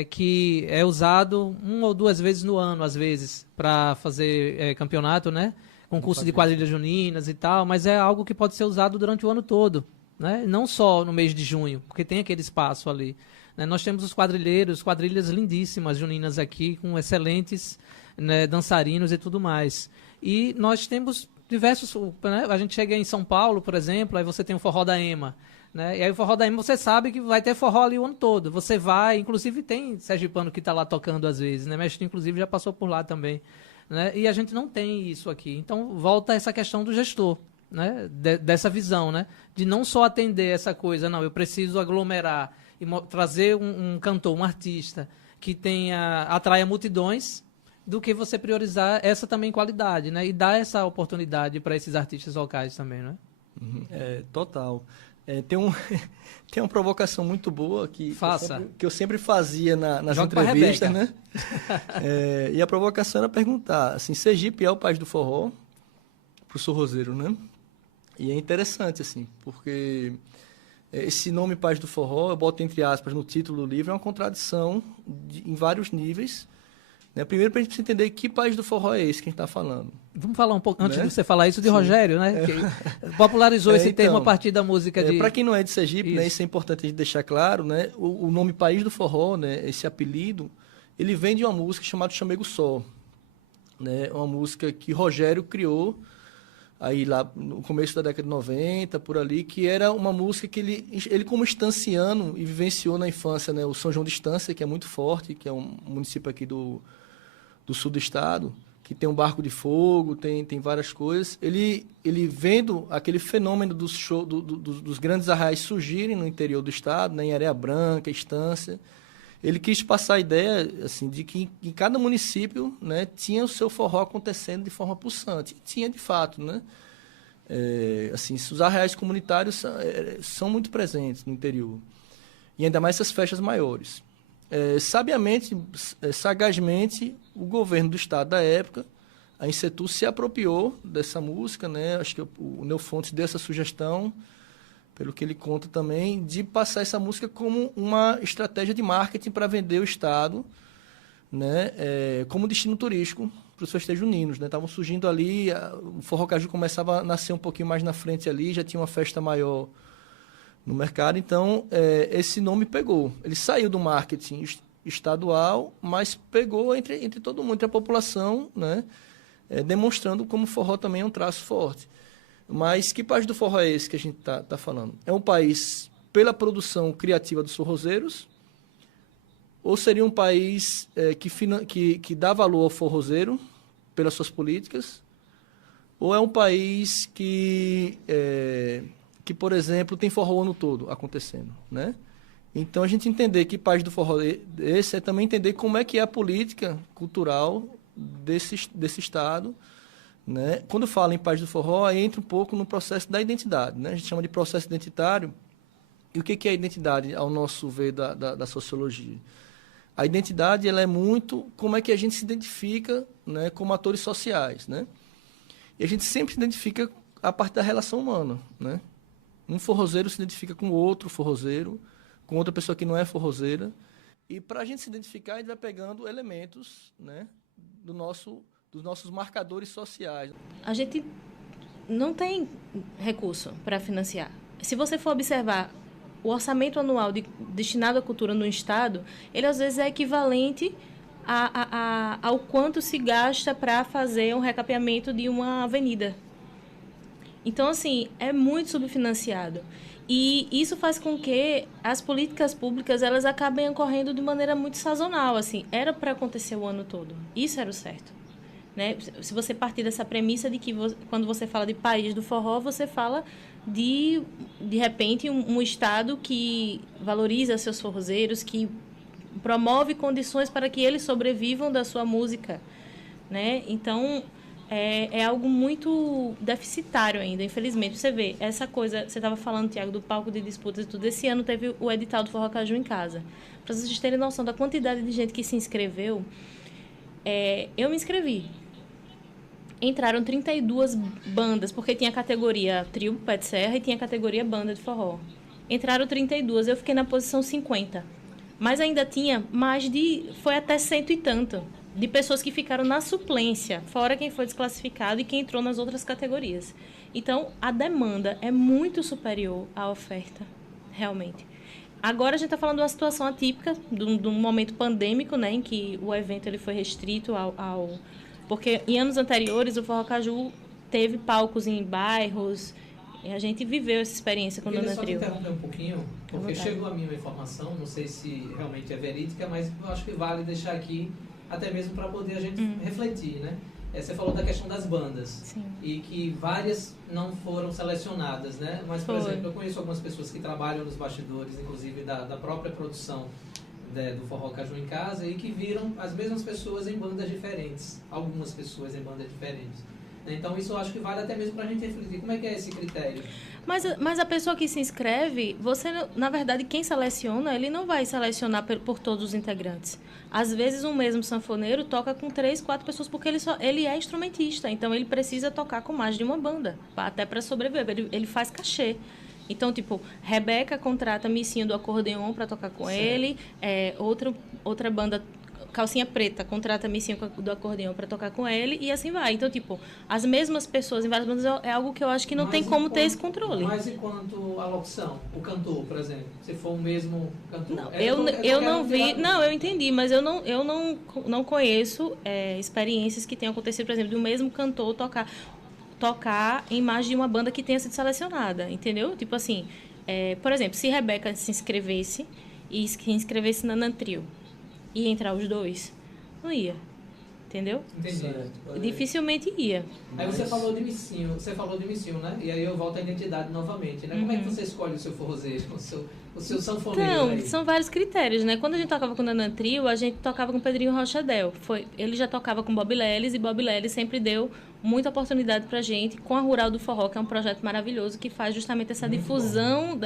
que é usado 1 ou 2 vezes no ano, às vezes, para fazer campeonato, né? Concurso de quadrilhas juninas e tal, mas é algo que pode ser usado durante o ano todo, né? Não só no mês de junho, porque tem aquele espaço ali, né? Nós temos os quadrilheiros, quadrilhas lindíssimas juninas aqui, com excelentes, né, dançarinos e tudo mais. E nós temos diversos, né? A gente chega em São Paulo, por exemplo, aí você tem o Forró da Ema, né? E aí o Forró da Ema você sabe que vai ter forró ali o ano todo. Você vai, inclusive tem sergipano que está lá tocando às vezes, né? Mestre, inclusive, já passou por lá também. Né? E a gente não tem isso aqui. Então, volta essa questão do gestor, né? Dessa visão, né? De não só atender essa coisa, não, eu preciso aglomerar e trazer um cantor, um artista que atraia multidões, do que você priorizar essa também qualidade, né? E dar essa oportunidade para esses artistas locais também, né? Total. Tem uma provocação muito boa que eu sempre fazia nas entrevistas, né? E a provocação era perguntar, assim, Sergipe é o país do forró para o sorrozeiro, né? E é interessante, assim, porque esse nome país do forró, eu boto entre aspas no título do livro, é uma contradição em vários níveis. Né? Primeiro, para a gente entender que país do forró é esse que a gente está falando. Vamos falar um pouco, antes de você falar isso, de Rogério, né? Que popularizou esse termo a partir da música de... Para quem não é de Sergipe, né, isso é importante a gente deixar claro, né? O nome País do Forró, né, esse apelido, ele vem de uma música chamada Chamego Só. Né? Uma música que Rogério criou aí lá no começo da década de 90, por ali, que era uma música que ele como estanciano, e vivenciou na infância, né, o São João de Estância, que é muito forte, que é um município aqui do sul do estado, que tem um barco de fogo, tem várias coisas. Ele vendo aquele fenômeno dos grandes arraiais surgirem no interior do estado, né, em Areia Branca, Estância, ele quis passar a ideia assim, de que em cada município, né, tinha o seu forró acontecendo de forma pulsante. E tinha, de fato, né? Assim, os arraiais comunitários são muito presentes no interior. E ainda mais essas festas maiores. Sabiamente, sagazmente, o governo do estado da época, a Insetur, se apropriou dessa música, né? Acho que o Neo Fontes deu essa sugestão, pelo que ele conta também, de passar essa música como uma estratégia de marketing para vender o estado, né? Como destino turístico para os festejos juninos, né? Estavam surgindo ali, o Forró Caju começava a nascer um pouquinho mais na frente ali, já tinha uma festa maior no mercado, então esse nome pegou. Ele saiu do marketing estadual, mas pegou entre todo mundo, entre a população, né? Demonstrando como o forró também é um traço forte. Mas que parte do forró é esse que a gente tá falando? É um país pela produção criativa dos forrozeiros, ou seria um país que dá valor ao forrozeiro pelas suas políticas, ou é um país que, por exemplo, tem forró o ano todo acontecendo, né? Então, a gente entender que parte do forró esse é também entender como é que é a política cultural desse estado, né? Quando fala em parte do forró, aí entra um pouco no processo da identidade, né? A gente chama de processo identitário. E o que é a identidade, ao nosso ver, da sociologia? A identidade, ela é muito como é que a gente se identifica, né, como atores sociais, né? E a gente sempre se identifica a partir da relação humana, né? Um forrozeiro se identifica com outro forrozeiro, com outra pessoa que não é forrozeira. E para a gente se identificar, a gente vai pegando elementos, né, dos nossos marcadores sociais. A gente não tem recurso para financiar. Se você for observar o orçamento anual destinado à cultura no Estado, ele às vezes é equivalente ao quanto se gasta para fazer um recapeamento de uma avenida. Então, assim, é muito subfinanciado. E isso faz com que as políticas públicas elas acabem ocorrendo de maneira muito sazonal. Assim, era para acontecer o ano todo. Isso era o certo. Né? Se você partir dessa premissa de que quando você fala de país do forró, você fala de repente, um Estado que valoriza seus forrozeiros, que promove condições para que eles sobrevivam da sua música. Né? Então, é algo muito deficitário ainda, infelizmente. Você vê, essa coisa, você estava falando, Tiago, do palco de disputas e tudo. Esse ano teve o edital do Forró Caju em Casa. Para vocês terem noção da quantidade de gente que se inscreveu, eu me inscrevi. Entraram 32 bandas, porque tinha a categoria trio, pé de serra, e tinha a categoria banda de forró. Entraram 32, eu fiquei na posição 50. Mas ainda tinha foi até 100 e tanto, de pessoas que ficaram na suplência, fora quem foi desclassificado e quem entrou nas outras categorias. Então, a demanda é muito superior à oferta, realmente. Agora a gente está falando de uma situação atípica, de um momento pandêmico, né, em que o evento ele foi restrito porque em anos anteriores o Forró Caju teve palcos em bairros, e a gente viveu essa experiência com o Dona Trio. Eu queria só interromper um pouquinho, porque chegou a mim uma informação, não sei se realmente é verídica, mas eu acho que vale deixar aqui, até mesmo para poder a gente refletir, né? Você falou da questão das bandas. Sim. E que várias não foram selecionadas, né? Mas, por exemplo, eu conheço algumas pessoas que trabalham nos bastidores, inclusive da própria produção do Forró Caju em Casa, e que viram as mesmas pessoas em bandas diferentes. Algumas pessoas em bandas diferentes. Então, isso eu acho que vale até mesmo para a gente refletir. Como é que é esse critério? Mas a pessoa que se inscreve, na verdade, quem seleciona, ele não vai selecionar por todos os integrantes. Às vezes, um mesmo sanfoneiro toca com 3, 4 pessoas, porque ele é instrumentista. Então, ele precisa tocar com mais de uma banda, até para sobreviver. Ele faz cachê. Então, tipo, Rebeca contrata Missinho do acordeon para tocar com ele. Outra banda, Calcinha Preta, contrata Missinho do acordeon para tocar com ele. E assim vai. Então, tipo, as mesmas pessoas em várias bandas é algo que eu acho que não tem como ter esse controle. Mas enquanto a locução, o cantor, por exemplo, se for o mesmo cantor... Não, eu não vi... Não, eu entendi, mas eu não conheço experiências que tenham acontecido, por exemplo, de um mesmo cantor tocar em mais de uma banda que tenha sido selecionada, entendeu? Tipo assim, por exemplo, se Rebeca se inscrevesse e se inscrevesse na Nantrio, ia entrar os dois? Não ia. entendeu? Entendi. Certo. Dificilmente ia. Aí você falou de missinho, né? E aí eu volto à identidade novamente, né? Como é que você escolhe o seu forrozeiro, o seu sanfoneiro Então, aí? são vários critérios, né? Quando a gente tocava com o Nanã Trio, a gente tocava com o Pedrinho Rochadel. Ele já tocava com Bob Lelis, e Bob Lelis sempre deu muita oportunidade pra gente com a Rural do Forró, que é um projeto maravilhoso que faz justamente essa difusão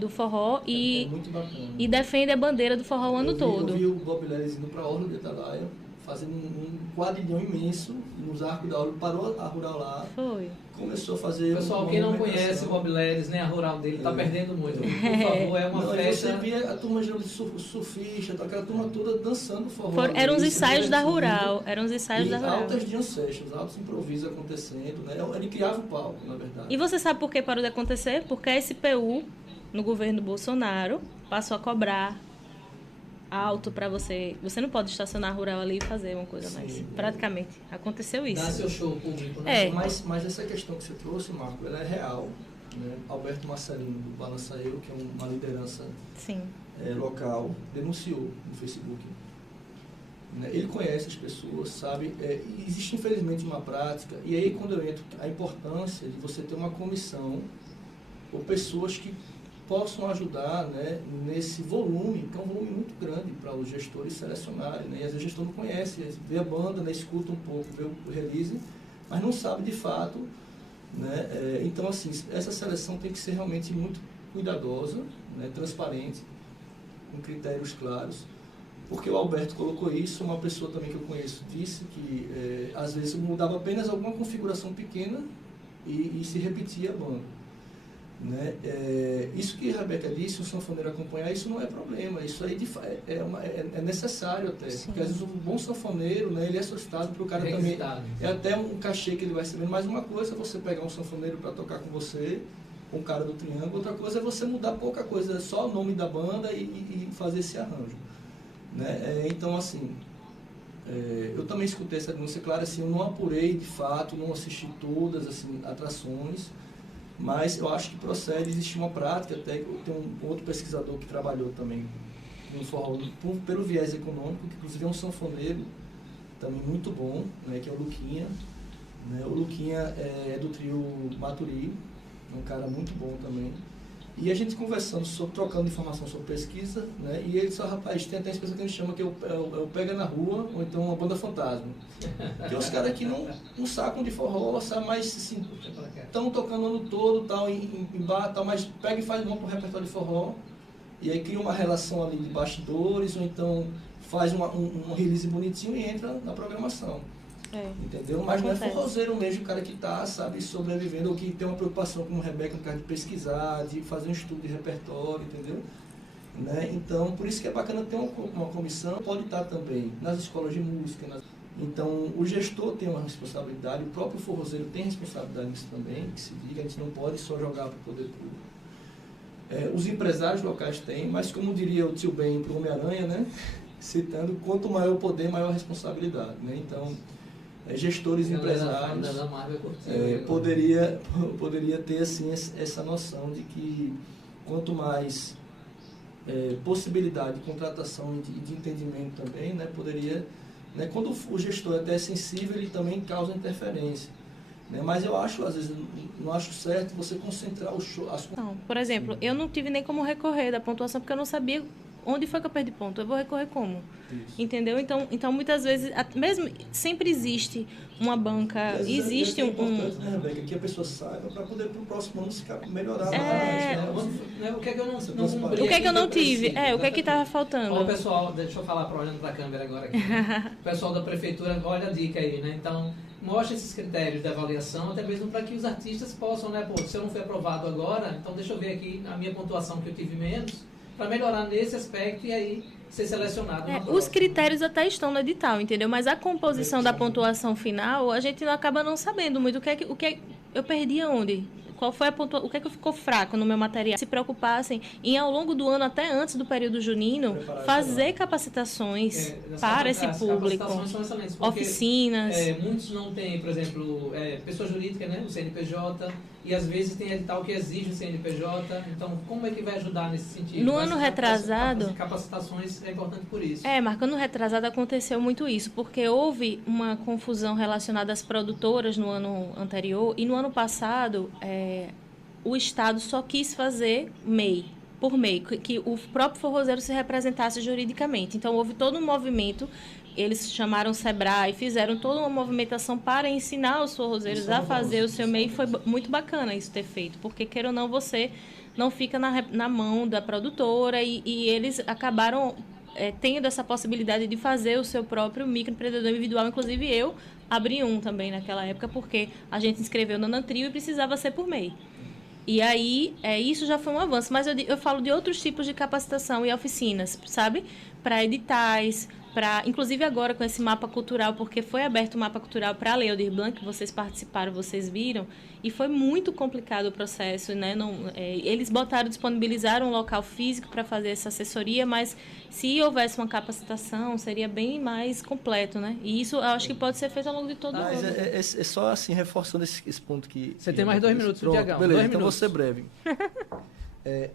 do forró É muito bacana. e defende a bandeira do forró o ano todo. Eu vi o Bob Lelis indo para a Orla de Atalaia, fazendo um quadrilhão imenso nos arcos da Orla, parou a Rural lá, Foi. começou a fazer... Pessoal, quem não conhece o Bob Lelis, nem a Rural dele, tá perdendo muito. Por favor, é uma Não, festa... Você via a turma de surfista, aquela turma toda dançando forró. Eram os ensaios da divertindo. Rural. Eram os ensaios da Rural. Altas jam sessions, altos improvisos acontecendo, né? Ele criava o palco, na verdade. E você sabe por que parou de acontecer? Porque a SPU, no governo Bolsonaro, passou a cobrar alto para você. Você não pode estacionar Rural ali e fazer uma coisa mais. Sim. Praticamente. Aconteceu isso. Dá seu show público, né? É. Mas essa questão que você trouxe, Marco, ela é real. Né? Alberto Marcelino, do Balança Eu, que é uma liderança Sim. local, denunciou no Facebook. Né? Ele conhece as pessoas, sabe? Existe, infelizmente, uma prática, e aí quando eu entro, a importância de você ter uma comissão ou pessoas que possam ajudar, né, nesse volume, que é um volume muito grande para os gestores selecionarem, né? E às vezes o gestor não conhece, vê a banda, né, escuta um pouco, vê o release, mas não sabe de fato, né? Então, assim, essa seleção tem que ser realmente muito cuidadosa, né, transparente, com critérios claros, porque o Alberto colocou isso, uma pessoa também que eu conheço disse que às vezes mudava apenas alguma configuração pequena e se repetia a banda. Né? Isso que a Rebeca disse, o sanfoneiro acompanhar, isso não é problema, isso aí é necessário até, Sim. porque às vezes um bom sanfoneiro, né, ele é solicitado para o cara também, é até um cachê que ele vai receber, mas uma coisa é você pegar um sanfoneiro para tocar com você, um cara do Triângulo, outra coisa é você mudar pouca coisa, só o nome da banda e fazer esse arranjo. Né? Então, assim, eu também escutei essa denúncia, claro, assim, eu não apurei de fato, não assisti todas assim, atrações, mas eu acho que procede, existe uma prática, até tem um outro pesquisador que trabalhou também no forró pelo viés econômico, que inclusive é um sanfoneiro também muito bom, né, que é o Luquinha. Né? O Luquinha é do trio Maturi, é um cara muito bom também. E a gente conversando, trocando informação sobre pesquisa, né? E ele disse, rapaz, tem até uma expressão que a gente chama que é o pega na rua, ou então uma banda fantasma. Que os caras aqui não sacam de forró, sabe, mas assim, estão tocando o ano todo, tal, em bar, tal, mas pega e faz mão pro repertório de forró, e aí cria uma relação ali de bastidores, ou então faz um release bonitinho e entra na programação. Entendeu? Mas não é forrozeiro mesmo, o cara que está, sabe, sobrevivendo, ou que tem uma preocupação como o Rebeca, no caso de pesquisar, de fazer um estudo de repertório, entendeu? Né? Então, por isso que é bacana ter uma comissão, pode estar também nas escolas de música. Então, o gestor tem uma responsabilidade, o próprio forrozeiro tem responsabilidade nisso também, que se diga, a gente não pode só jogar para o poder público. Os empresários locais têm, mas como diria o tio Ben para o Homem-Aranha, né? Citando, quanto maior o poder, maior a responsabilidade. Né? Então, gestores empresários poderia ter assim, essa noção de que quanto mais possibilidade de contratação e de entendimento também, né, poderia, né, quando o gestor até é sensível, ele também causa interferência. Né, mas eu acho, às vezes, não acho certo você concentrar o show... Não, por exemplo, eu não tive nem como recorrer da pontuação, porque eu não sabia onde foi que eu perdi ponto. Eu vou recorrer como? Isso. Entendeu? Então, muitas vezes, mesmo sempre existe uma banca, existe um... É importante, né, Rebeca, que a pessoa saiba para poder para o próximo ano melhorar mais. Né? O que é que eu não cumpri? O que é que eu não tive? O que é que estava faltando? Ó, pessoal, deixa eu falar olhando para a câmera agora aqui. O pessoal da prefeitura, olha a dica aí, né? Então, mostra esses critérios de avaliação, até mesmo para que os artistas possam, né? Pô, se eu não fui aprovado agora, então deixa eu ver aqui a minha pontuação que eu tive menos, para melhorar nesse aspecto e aí ser selecionado. Os critérios até estão no edital, entendeu? Mas a composição da pontuação final, a gente acaba não sabendo muito. O que eu perdi aonde? Qual foi a pontuação? O que é que ficou fraco no meu material? Se preocupassem em, ao longo do ano, até antes do período junino, fazer capacitações para esse público. Capacitações são excelentes, oficinas. Muitos não têm, por exemplo, pessoa jurídica, né? O CNPJ, e às vezes tem edital que exige o CNPJ, então como é que vai ajudar nesse sentido? No ano retrasado... Capacitações é importante por isso. Marco, no retrasado aconteceu muito isso, porque houve uma confusão relacionada às produtoras no ano anterior, e no ano passado o Estado só quis fazer MEI, por MEI, que o próprio forrozeiro se representasse juridicamente. Então houve todo um movimento. Eles chamaram o Sebrae, fizeram toda uma movimentação para ensinar os forrozeiros a fazer o seu MEI. Foi muito bacana isso ter feito, porque, queira ou não, você não fica na mão da produtora e eles acabaram tendo essa possibilidade de fazer o seu próprio microempreendedor individual. Inclusive, eu abri um também naquela época, porque a gente inscreveu no Nanantrio e precisava ser por MEI. E aí, isso já foi um avanço. Mas eu falo de outros tipos de capacitação e oficinas, sabe? Para editais, inclusive agora com esse mapa cultural, porque foi aberto o mapa cultural para a Lei Aldir Blanc, que vocês participaram, vocês viram, e foi muito complicado o processo, né? Eles disponibilizaram um local físico para fazer essa assessoria, mas se houvesse uma capacitação, seria bem mais completo, né? E isso eu acho que pode ser feito ao longo de todo o ano. É só assim, reforçando esse ponto que... Você tem mais 2 minutos, Tiagão. Beleza, 2 então minutos. vou ser breve.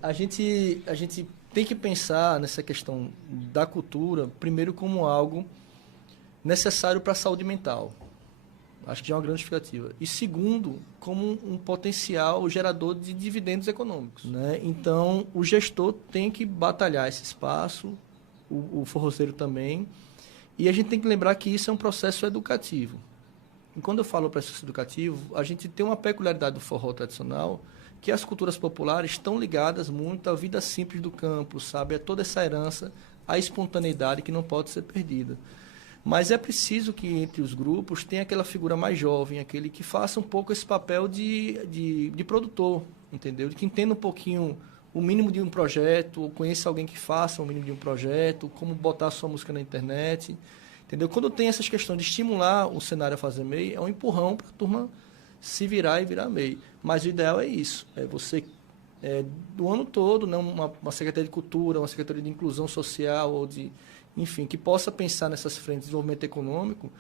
A gente tem que pensar nessa questão da cultura, primeiro como algo necessário para a saúde mental. Acho que já é uma grande justificativa. E segundo, como um potencial gerador de dividendos econômicos, né? Então, o gestor tem que batalhar esse espaço, o forrozeiro também, e a gente tem que lembrar que isso é um processo educativo. E quando eu falo processo educativo, a gente tem uma peculiaridade do forró tradicional, que as culturas populares estão ligadas muito à vida simples do campo, sabe? A toda essa herança, a espontaneidade que não pode ser perdida. Mas é preciso que entre os grupos tenha aquela figura mais jovem, aquele que faça um pouco esse papel de produtor, entendeu? De que entenda um pouquinho o mínimo de um projeto, ou conheça alguém que faça o mínimo de um projeto, como botar a sua música na internet, entendeu? Quando tem essas questões de estimular o cenário a fazer MEI, é um empurrão para a turma se virar e virar MEI. Mas o ideal é isso, é você, do ano todo, né, uma Secretaria de Cultura, uma Secretaria de Inclusão Social, ou enfim, que possa pensar nessas frentes de desenvolvimento econômico,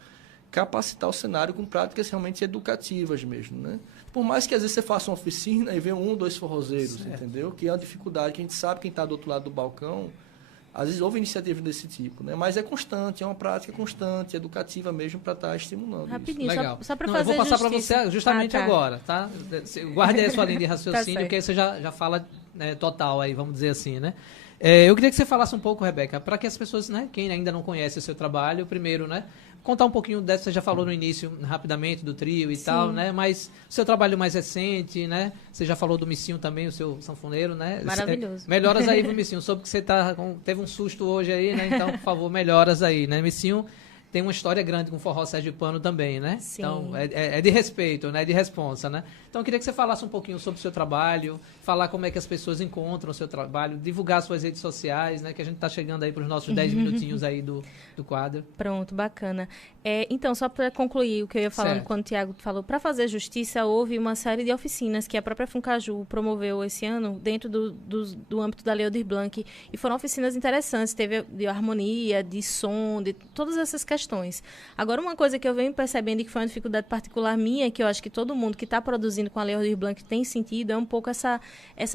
capacitar o cenário com práticas realmente educativas mesmo, né? Por mais que às vezes você faça uma oficina e venha 1 ou 2 forrozeiros, certo, entendeu? Que é uma dificuldade, que a gente sabe quem está do outro lado do balcão. Às vezes houve iniciativas desse tipo, né? Mas é constante, é uma prática constante, educativa mesmo, para estar estimulando Rapidinho, isso. Legal. Só para fazer eu vou passar para justiça. você justamente agora, tá? Guarde aí a sua linha de raciocínio, Tá, que aí você já fala total aí, vamos dizer assim, né? Eu queria que você falasse um pouco, Rebeca, para que as pessoas, né, quem ainda não conhece o seu trabalho, primeiro, né, contar um pouquinho dessa, você já falou no início, rapidamente, do trio e Sim. tal, né, mas o seu trabalho mais recente, né, você já falou do Missinho também, o seu sanfoneiro, né. Maravilhoso. Melhoras aí, viu, Missinho, soube que você teve um susto hoje aí, né, então, por favor, melhoras aí, né, Missinho tem uma história grande com o forró sergipano também, né? Sim. Então, é de respeito, né? De responsa, né? Então, eu queria que você falasse um pouquinho sobre o seu trabalho, falar como é que as pessoas encontram o seu trabalho, divulgar suas redes sociais, né? Que a gente está chegando aí para os nossos 10 minutinhos aí do quadro. Pronto, bacana. Então, só para concluir o que eu ia falando, Certo. quando o Tiago falou, para fazer justiça, houve uma série de oficinas que a própria Funcaju promoveu esse ano dentro do âmbito da Lei Aldir Blanc, e foram oficinas interessantes, teve de harmonia, de som, de todas essas questões. Agora, uma coisa que eu venho percebendo e que foi uma dificuldade particular minha, que eu acho que todo mundo que está produzindo com a Lei Aldir Blanc tem sentido, é um pouco essa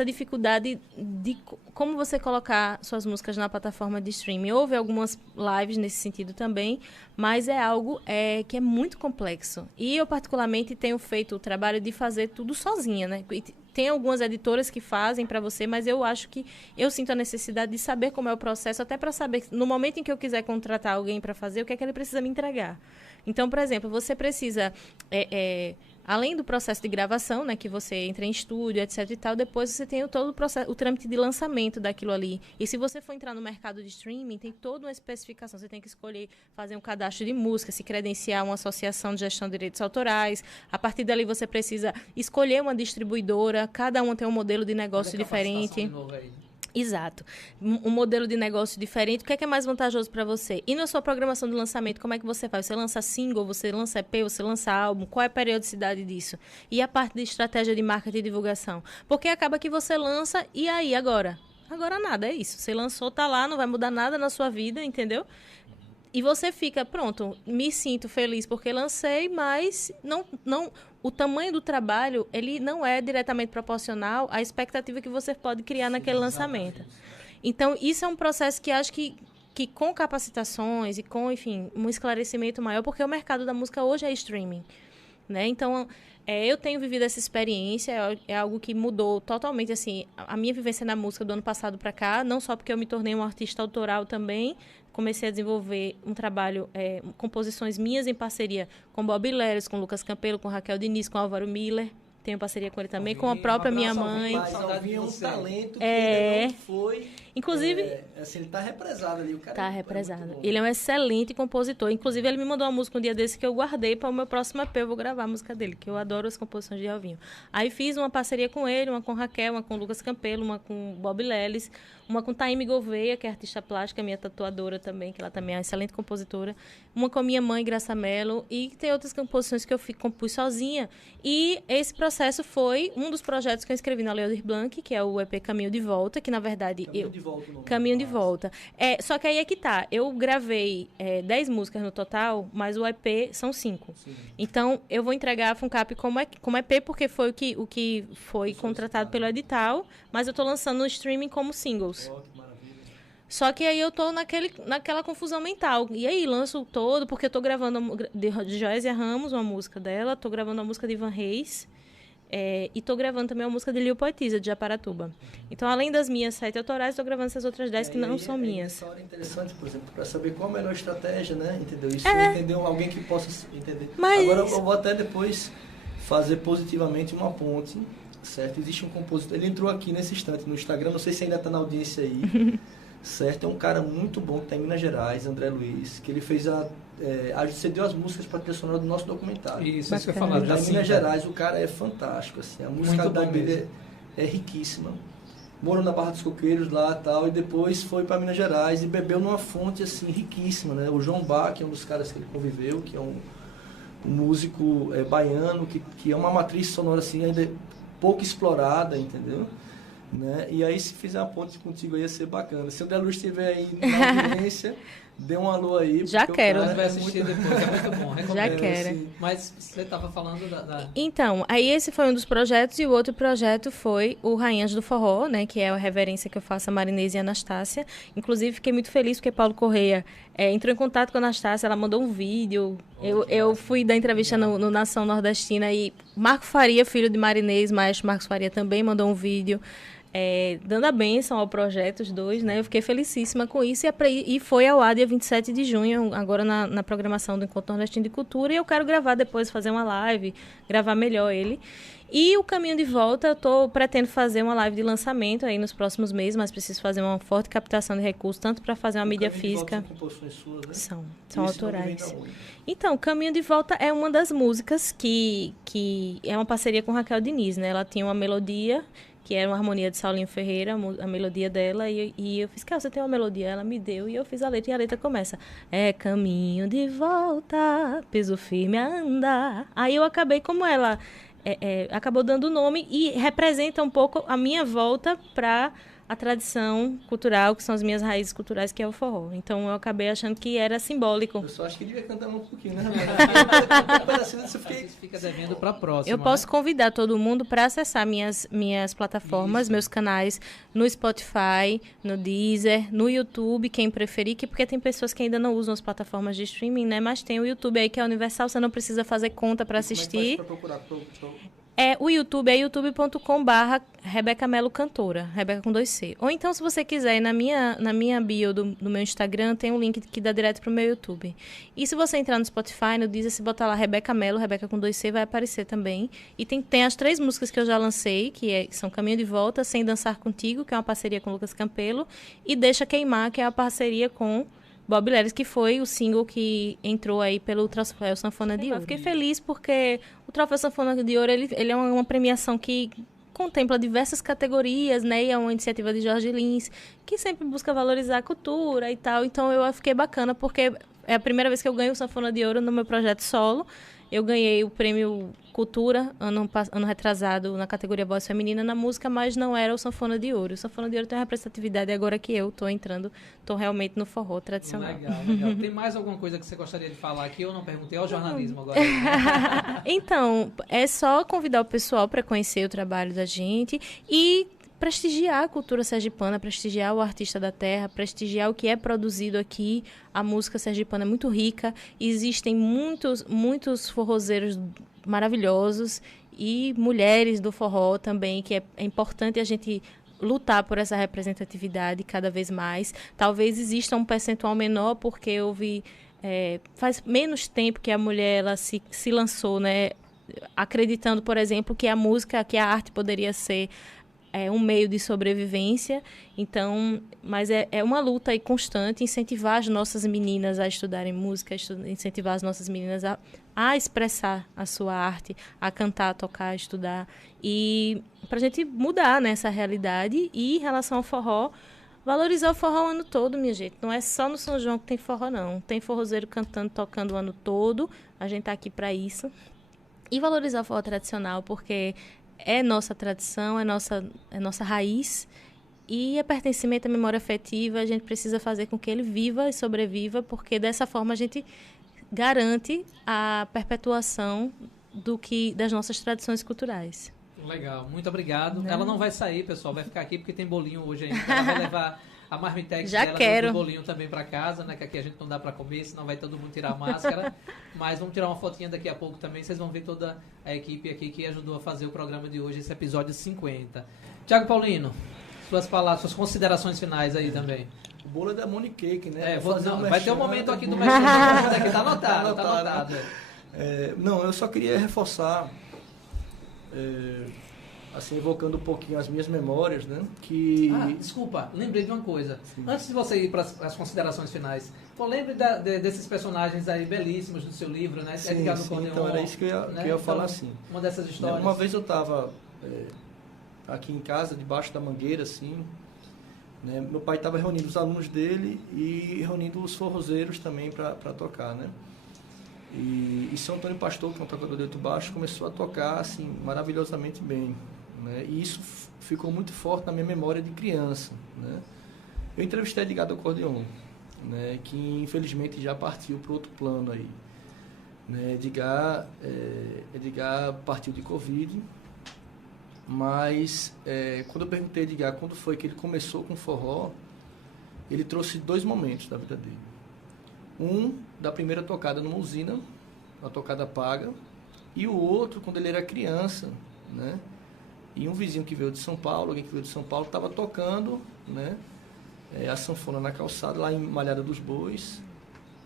dificuldade de como você colocar suas músicas na plataforma de streaming. Houve algumas lives nesse sentido também, mas é algo que é muito complexo. E eu, particularmente, tenho feito o trabalho de fazer tudo sozinha, né? Tem algumas editoras que fazem para você, mas eu acho que eu sinto a necessidade de saber como é o processo, até para saber, no momento em que eu quiser contratar alguém para fazer, o que é que ele precisa me entregar. Então, por exemplo, você precisa... além do processo de gravação, né, que você entra em estúdio, etc e tal, depois você tem todo o processo, o trâmite de lançamento daquilo ali. E se você for entrar no mercado de streaming, tem toda uma especificação. Você tem que escolher fazer um cadastro de música, se credenciar uma associação de gestão de direitos autorais. A partir dali você precisa escolher uma distribuidora, cada uma tem um modelo de negócio diferente. De novo aí. Exato. Um modelo de negócio diferente. O que é mais vantajoso para você? E na sua programação de lançamento, como é que você faz? Você lança single, você lança EP, você lança álbum? Qual é a periodicidade disso? E a parte de estratégia de marketing e divulgação? Porque acaba que você lança e aí, agora? Agora nada, é isso. Você lançou, tá lá, não vai mudar nada na sua vida, entendeu? E você fica, pronto, me sinto feliz porque lancei, mas o tamanho do trabalho, ele não é diretamente proporcional à expectativa que você pode criar naquele lançamento. Então, isso é um processo que acho que com capacitações e com, enfim, um esclarecimento maior, porque o mercado da música hoje é streaming, né? Então, eu tenho vivido essa experiência, é algo que mudou totalmente, assim, a minha vivência na música do ano passado para cá, não só porque eu me tornei uma artista autoral também, comecei a desenvolver um trabalho, composições minhas em parceria com Bob Leres, com Lucas Campelo, com Raquel Diniz, com Álvaro Miller, tenho parceria com ele também, com a própria minha mãe. Mas Alvinho é um talento que ainda não foi... Inclusive... assim, ele tá represado ali, o cara. Tá represado. Ele é um excelente compositor. Inclusive, ele me mandou uma música um dia desse que eu guardei para o meu próximo EP. Eu vou gravar a música dele, que eu adoro as composições de Alvinho. Aí fiz uma parceria com ele, uma com Raquel, uma com Lucas Campelo, uma com Bob Leles, uma com Taime Gouveia, que é artista plástica, minha tatuadora também, que ela também é uma excelente compositora. Uma com a minha mãe, Graça Mello. E tem outras composições que eu compus sozinha. E esse processo foi um dos projetos que eu escrevi na Lei Aldir Blanc, que é o EP Caminho de Volta, que, na verdade... Caminho de Volta. Só que aí é que tá. Eu gravei 10 músicas no total, mas o EP são 5. Sim. Então, eu vou entregar a FUNCAP como EP, porque foi o que foi contratado pelo edital, mas eu tô lançando no streaming como singles. Oh, que maravilha. Só que aí eu tô naquela confusão mental. E aí, lanço todo, porque eu tô gravando de Joésia Ramos, uma música dela, tô gravando uma música de Ivan Reis, e tô gravando também uma música de Lil Poetisa, de Japaratuba. Então, além das minhas 7 autorais, tô gravando essas outras 10 que não são minhas. Essa hora é interessante, por exemplo, para saber qual a melhor estratégia, né? Entendeu? Isso entendeu alguém que possa entender. Mas... Agora, eu vou até depois fazer positivamente uma ponte, certo? Existe um compositor, ele entrou aqui nesse instante no Instagram, não sei se ainda tá na audiência aí, certo? É um cara muito bom que tá em Minas Gerais, André Luiz, que ele fez você deu as músicas para a trilha sonora do nosso documentário. Isso que eu falava. Em Minas Gerais, o cara é fantástico, assim, a música dele é riquíssima. Morou na Barra dos Coqueiros lá e tal, e depois foi para Minas Gerais e bebeu numa fonte, assim, riquíssima, né? O João Bach, que é um dos caras que ele conviveu, que é um músico baiano, que é uma matriz sonora, assim, ainda pouco explorada, entendeu? Né? E aí, se fizer uma ponte contigo aí, ia ser bacana. Se o André Luiz estiver aí na audiência... Dê um alô aí. Já quero. Vai assistir depois, é muito bom. Já quero. Mas você estava falando da... Então, aí esse foi um dos projetos, e o outro projeto foi o Rainhas do Forró, né, que é a reverência que eu faço a Marinês e a Anastácia. Inclusive, fiquei muito feliz porque Paulo Correia entrou em contato com a Anastácia, ela mandou um vídeo. Eu fui dar entrevista no Nação Nordestina e Marco Faria, filho de Marinês, maestro Marcos Faria, também mandou um vídeo. Dando a bênção ao projeto, os dois, né? Eu fiquei felicíssima com isso e foi ao ar dia 27 de junho, agora na programação do Encontro Nordestino de Cultura, e eu quero gravar depois, fazer uma live, gravar melhor ele. E o Caminho de Volta, eu pretendo fazer uma live de lançamento aí nos próximos meses, mas preciso fazer uma forte captação de recursos, tanto para fazer uma mídia física... São composições suas, né? São autorais. Então, Caminho de Volta é uma das músicas que é uma parceria com Raquel Diniz, né? Ela tinha uma melodia... que era uma harmonia de Saulinho Ferreira, a melodia dela, e eu fiz, você tem uma melodia? Ela me deu, e eu fiz a letra, e a letra começa, caminho de volta, piso firme a andar. Aí eu acabei, como ela acabou dando o nome, e representa um pouco a minha volta para a tradição cultural, que são as minhas raízes culturais, que é o forró. Então, eu acabei achando que era simbólico. Eu só acho que devia cantar um pouquinho, né? Você fica devendo para a próxima. Eu posso convidar todo mundo para acessar minhas plataformas, meus canais, no Spotify, no Deezer, no YouTube, quem preferir, porque tem pessoas que ainda não usam as plataformas de streaming, né? Mas tem o YouTube aí, que é universal, você não precisa fazer conta para assistir. Como é que faz para procurar? O YouTube é youtube.com/Rebeca Melo Cantora, Rebeca com 2C. Ou então, se você quiser, na minha bio do meu Instagram, tem um link que dá direto pro meu YouTube. E se você entrar no Spotify, no Deezer, se botar lá Rebeca Melo, Rebeca com 2C, vai aparecer também. E tem as 3 músicas que eu já lancei, que são Caminho de Volta, Sem Dançar Contigo, que é uma parceria com Lucas Campelo, e Deixa Queimar, que é a parceria com Bob Leres, que foi o single que entrou aí pelo Troféu Sanfona de Ouro. Eu fiquei feliz porque o Troféu Sanfona de Ouro ele é uma premiação que contempla diversas categorias, né? E é uma iniciativa de Jorge Lins, que sempre busca valorizar a cultura e tal. Então, eu fiquei bacana porque é a primeira vez que eu ganho o Sanfona de Ouro no meu projeto solo. Eu ganhei o prêmio Cultura, ano retrasado, na categoria Voz Feminina, na música, mas não era o Sanfona de Ouro. O Sanfona de Ouro tem uma representatividade agora que eu estou realmente no forró tradicional. Legal. Tem mais alguma coisa que você gostaria de falar aqui? Eu não perguntei ao jornalismo agora. Então, é só convidar o pessoal para conhecer o trabalho da gente e prestigiar a cultura sergipana, prestigiar o artista da terra, prestigiar o que é produzido aqui. A música sergipana é muito rica, existem muitos forrozeiros maravilhosos e mulheres do forró também, que é importante a gente lutar por essa representatividade cada vez mais. Talvez exista um percentual menor, porque faz menos tempo que a mulher ela se lançou, né, acreditando, por exemplo, que a música, que a arte poderia ser um meio de sobrevivência. Então, mas é uma luta aí constante, incentivar as nossas meninas a estudarem música, incentivar as nossas meninas a expressar a sua arte, a cantar, a tocar, a estudar, e para a gente mudar, né, essa realidade. E em relação ao forró, valorizar o forró o ano todo, minha gente. Não é só no São João que tem forró, não. Tem forrozeiro cantando, tocando o ano todo. A gente está aqui para isso. E valorizar o forró tradicional, porque é nossa tradição, é nossa raiz, e é pertencimento à memória afetiva. A gente precisa fazer com que ele viva e sobreviva, porque dessa forma a gente garante a perpetuação das nossas tradições culturais. Legal, muito obrigado. Ela não vai sair, pessoal, vai ficar aqui porque tem bolinho hoje ainda. Ela vai levar a marmitex dela do bolinho também para casa, né? Que aqui a gente não dá para comer, senão vai todo mundo tirar a máscara. Mas vamos tirar uma fotinha daqui a pouco também. Vocês vão ver toda a equipe aqui que ajudou a fazer o programa de hoje, esse episódio 50. Tiago Paulino, suas palavras, suas considerações finais aí também. O bolo é da Money Cake, né? Vai ter um momento aqui do merchan que tá anotado. Não, eu só queria reforçar, assim, evocando um pouquinho as minhas memórias, né? Desculpa, lembrei de uma coisa. Sim. Antes de você ir para as considerações finais, lembre desses personagens aí belíssimos do seu livro, né? Sim, então era isso que eu ia falar, assim. Uma dessas histórias. Uma vez eu estava aqui em casa, debaixo da mangueira, assim, né? Meu pai estava reunindo os alunos dele e reunindo os forrozeiros também para tocar, né? E São Antônio Pastor, que é um tocador de oito baixo, começou a tocar assim maravilhosamente bem, né? E isso ficou muito forte na minha memória de criança, né? Eu entrevistei Edgar do Acordeon, né? Que infelizmente já partiu para outro plano aí, né? Edgar partiu de Covid, mas quando eu perguntei a Edgar quando foi que ele começou com forró, ele trouxe dois momentos da vida dele. Um, da primeira tocada numa usina, uma tocada paga, e o outro, quando ele era criança, né? E um vizinho que veio de São Paulo, alguém que veio de São Paulo, estava tocando, né? A sanfona na calçada, lá em Malhada dos Bois,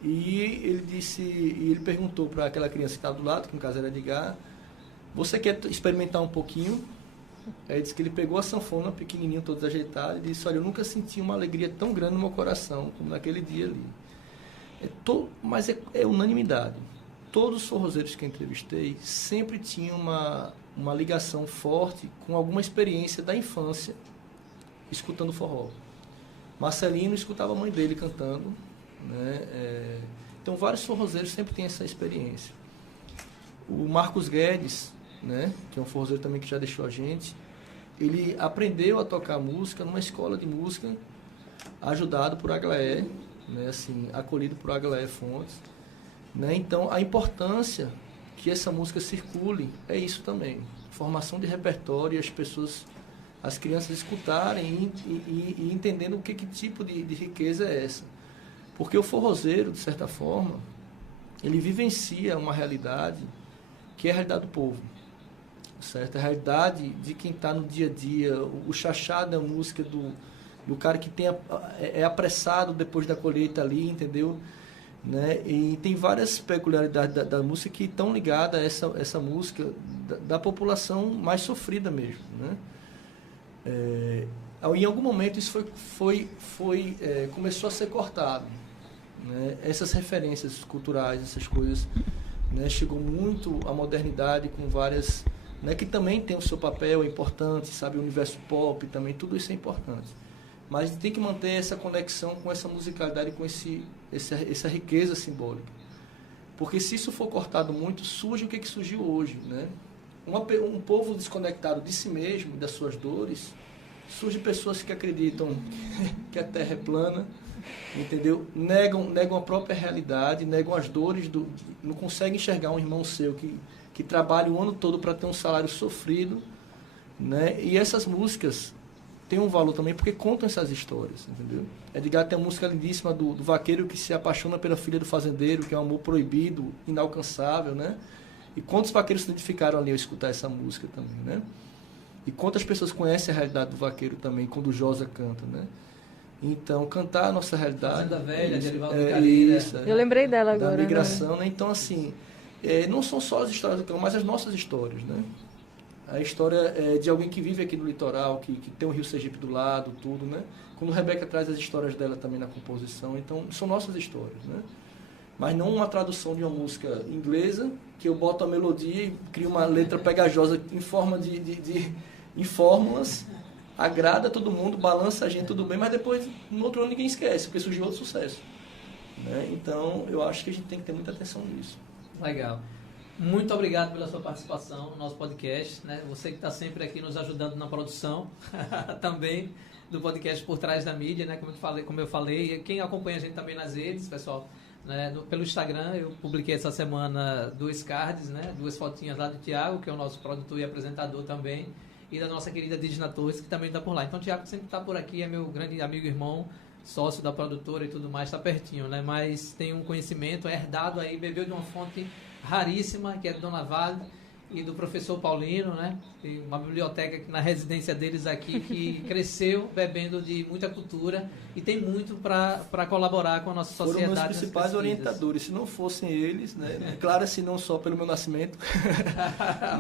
e ele perguntou para aquela criança que estava do lado, que no caso era Edgar, você quer experimentar um pouquinho? Aí disse que ele pegou a sanfona, pequenininho, todo ajeitado, e disse, olha, eu nunca senti uma alegria tão grande no meu coração, como naquele dia ali. Mas é unanimidade. Todos os forrozeiros que eu entrevistei sempre tinham uma ligação forte com alguma experiência da infância escutando forró. Marcelino escutava a mãe dele cantando, né? Então vários forrozeiros sempre têm essa experiência. O Marcos Guedes, né? Que é um forrozeiro também que já deixou a gente, ele aprendeu a tocar música numa escola de música ajudado por Aglaé, né, assim, acolhido por Aglaé Fontes, né? Então a importância que essa música circule é isso também, formação de repertório, e as crianças escutarem e entendendo que tipo de riqueza é essa, porque o forrozeiro, de certa forma, ele vivencia uma realidade que é a realidade do povo, certo? A realidade de quem está no dia a dia, o chachá da música do cara que é apressado depois da colheita ali, entendeu? Né? E tem várias peculiaridades da música que estão ligadas a essa música da população mais sofrida mesmo, né? Em algum momento isso começou a ser cortado, né? Essas referências culturais, essas coisas, né? Chegou muito a modernidade com várias, né? Que também tem o seu papel importante, sabe? O universo pop também, tudo isso é importante. Mas tem que manter essa conexão com essa musicalidade, com essa riqueza simbólica. Porque se isso for cortado muito, surge o que surgiu hoje, né? Um povo desconectado de si mesmo, das suas dores, surge pessoas que acreditam que a Terra é plana, entendeu? Negam a própria realidade, negam as dores, não conseguem enxergar um irmão seu que trabalha o ano todo para ter um salário sofrido, né? E essas músicas têm um valor também porque contam essas histórias, entendeu? Edgar tem uma música lindíssima do vaqueiro que se apaixona pela filha do fazendeiro, que é um amor proibido, inalcançável, né? E quantos vaqueiros se identificaram ali ao escutar essa música também, né? E quantas pessoas conhecem a realidade do vaqueiro também, quando o Josa canta, né? Então, cantar a nossa realidade... Fazenda Velha, de Arivaldo Careira. Eu lembrei dela agora. Da migração, né? Então, assim, não são só as histórias do campo, mas as nossas histórias, né? A história de alguém que vive aqui no litoral, que tem o Rio Sergipe do lado, tudo, né? Quando Rebeca traz as histórias dela também na composição, então, são nossas histórias, né? Mas não uma tradução de uma música inglesa, que eu boto a melodia e crio uma letra pegajosa em forma em fórmulas, agrada todo mundo, balança a gente, tudo bem, mas depois, no outro ano, ninguém esquece, porque surgiu outro sucesso, né? Então, eu acho que a gente tem que ter muita atenção nisso. Legal. Muito obrigado pela sua participação no nosso podcast, né? Você que está sempre aqui nos ajudando na produção também do podcast Por Trás da Mídia, né? Como eu falei, e quem acompanha a gente também nas redes, pessoal, né? Pelo Instagram, eu publiquei essa semana 2 cards, né? 2 fotinhas lá do Thiago, que é o nosso produtor e apresentador também, e da nossa querida Digina Torres, que também está por lá. Então, o Thiago sempre está por aqui, é meu grande amigo e irmão, sócio da produtora e tudo mais, está pertinho, né? Mas tem um conhecimento herdado aí, bebeu de uma fonte raríssima, que é do Dona Vale e do professor Paulino, né? Tem uma biblioteca aqui na residência deles aqui que cresceu bebendo de muita cultura e tem muito para colaborar com a nossa sociedade. Foram meus principais orientadores, se não fossem eles, né? Claro, assim, não só pelo meu nascimento,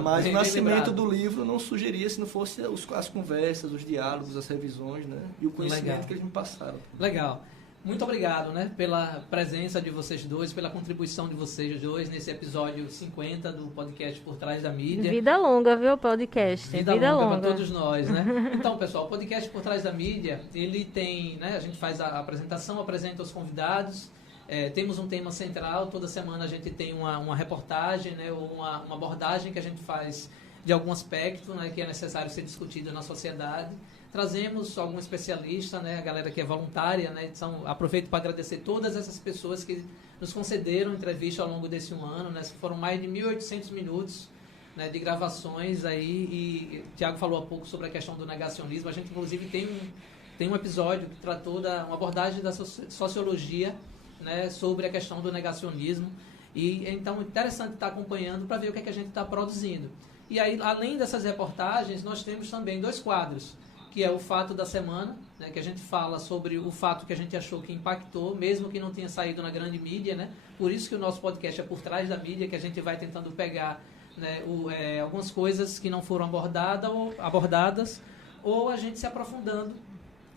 mas o nascimento do livro não surgiria se não fosse as conversas, os diálogos, as revisões, né? E o conhecimento que eles me passaram. Legal. Muito obrigado, né, pela presença de vocês dois, pela contribuição de vocês dois nesse episódio 50 do podcast Por Trás da Mídia. Vida longa, viu, podcast? Vida longa para todos nós, né? Então, pessoal, o podcast Por Trás da Mídia, ele tem, né, a gente faz a apresentação, apresenta os convidados, temos um tema central, toda semana a gente tem uma reportagem, né, ou uma abordagem que a gente faz de algum aspecto, né, que é necessário ser discutido na sociedade. Trazemos algum especialista, né, a galera que é voluntária, né, aproveito para agradecer todas essas pessoas que nos concederam entrevista ao longo desse ano, né, foram mais de 1.800 minutos, né, de gravações aí, e o Thiago falou há pouco sobre a questão do negacionismo. A gente inclusive tem um episódio que tratou uma abordagem da sociologia, né, sobre a questão do negacionismo, e então é interessante estar acompanhando para ver o que é que a gente está produzindo. E aí, além dessas reportagens, nós temos também 2 quadros, que é o fato da semana, né, que a gente fala sobre o fato que a gente achou que impactou, mesmo que não tenha saído na grande mídia, né? Por isso que o nosso podcast é Por Trás da Mídia, que a gente vai tentando pegar, né, algumas coisas que não foram abordadas, ou a gente se aprofundando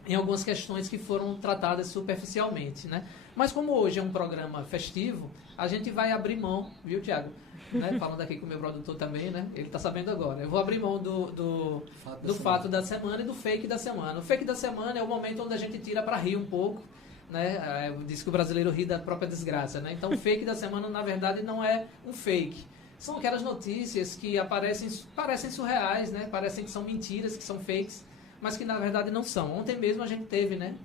em algumas questões que foram tratadas superficialmente, né? Mas como hoje é um programa festivo, a gente vai abrir mão, viu, Thiago? Né? Falando aqui com o meu produtor também, né? Ele está sabendo agora. Eu vou abrir mão do fato da semana e do fake da semana. O fake da semana é o momento onde a gente tira para rir um pouco, né? Diz que o brasileiro ri da própria desgraça, né? Então, o fake da semana, na verdade, não é um fake. São aquelas notícias que parecem surreais, né? Parecem que são mentiras, que são fakes, mas que, na verdade, não são. Ontem mesmo a gente teve, né?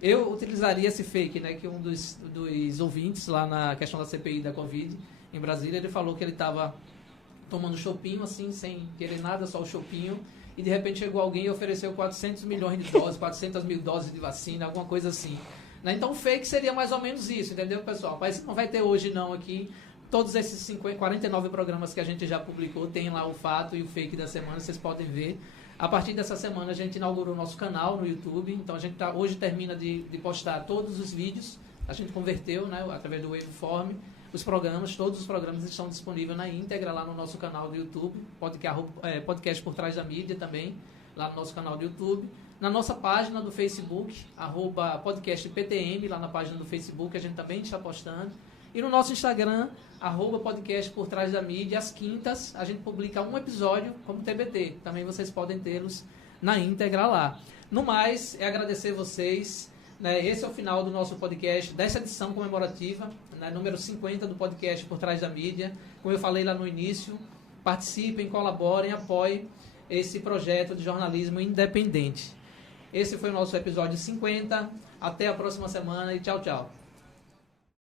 Eu utilizaria esse fake, né? Que um dos ouvintes lá na questão da CPI da Covid, em Brasília, ele falou que ele estava tomando chopinho, assim, sem querer nada, só o chopinho, e de repente chegou alguém e ofereceu 400 milhões de doses, 400 mil doses de vacina, alguma coisa assim. Né? Então, o fake seria mais ou menos isso, entendeu, pessoal? Mas não vai ter hoje, não, aqui. Todos esses 49 programas que a gente já publicou, tem lá o fato e o fake da semana, vocês podem ver. A partir dessa semana, a gente inaugurou o nosso canal no YouTube, então a gente hoje termina de postar todos os vídeos, a gente converteu, né, através do Waveform. Todos os programas estão disponíveis na íntegra lá no nosso canal do YouTube, podcast Por Trás da Mídia também, lá no nosso canal do YouTube. Na nossa página do Facebook, @podcastptm, lá na página do Facebook, a gente também está postando. E no nosso Instagram, @podcast Por Trás da Mídia, às quintas, a gente publica um episódio como TBT. Também vocês podem tê-los na íntegra lá. No mais, é agradecer vocês, né, esse é o final do nosso podcast, dessa edição comemorativa, né, número 50 do podcast Por Trás da Mídia. Como eu falei lá no início, participem, colaborem, apoiem esse projeto de jornalismo independente. Esse foi o nosso episódio 50. Até a próxima semana e tchau, tchau.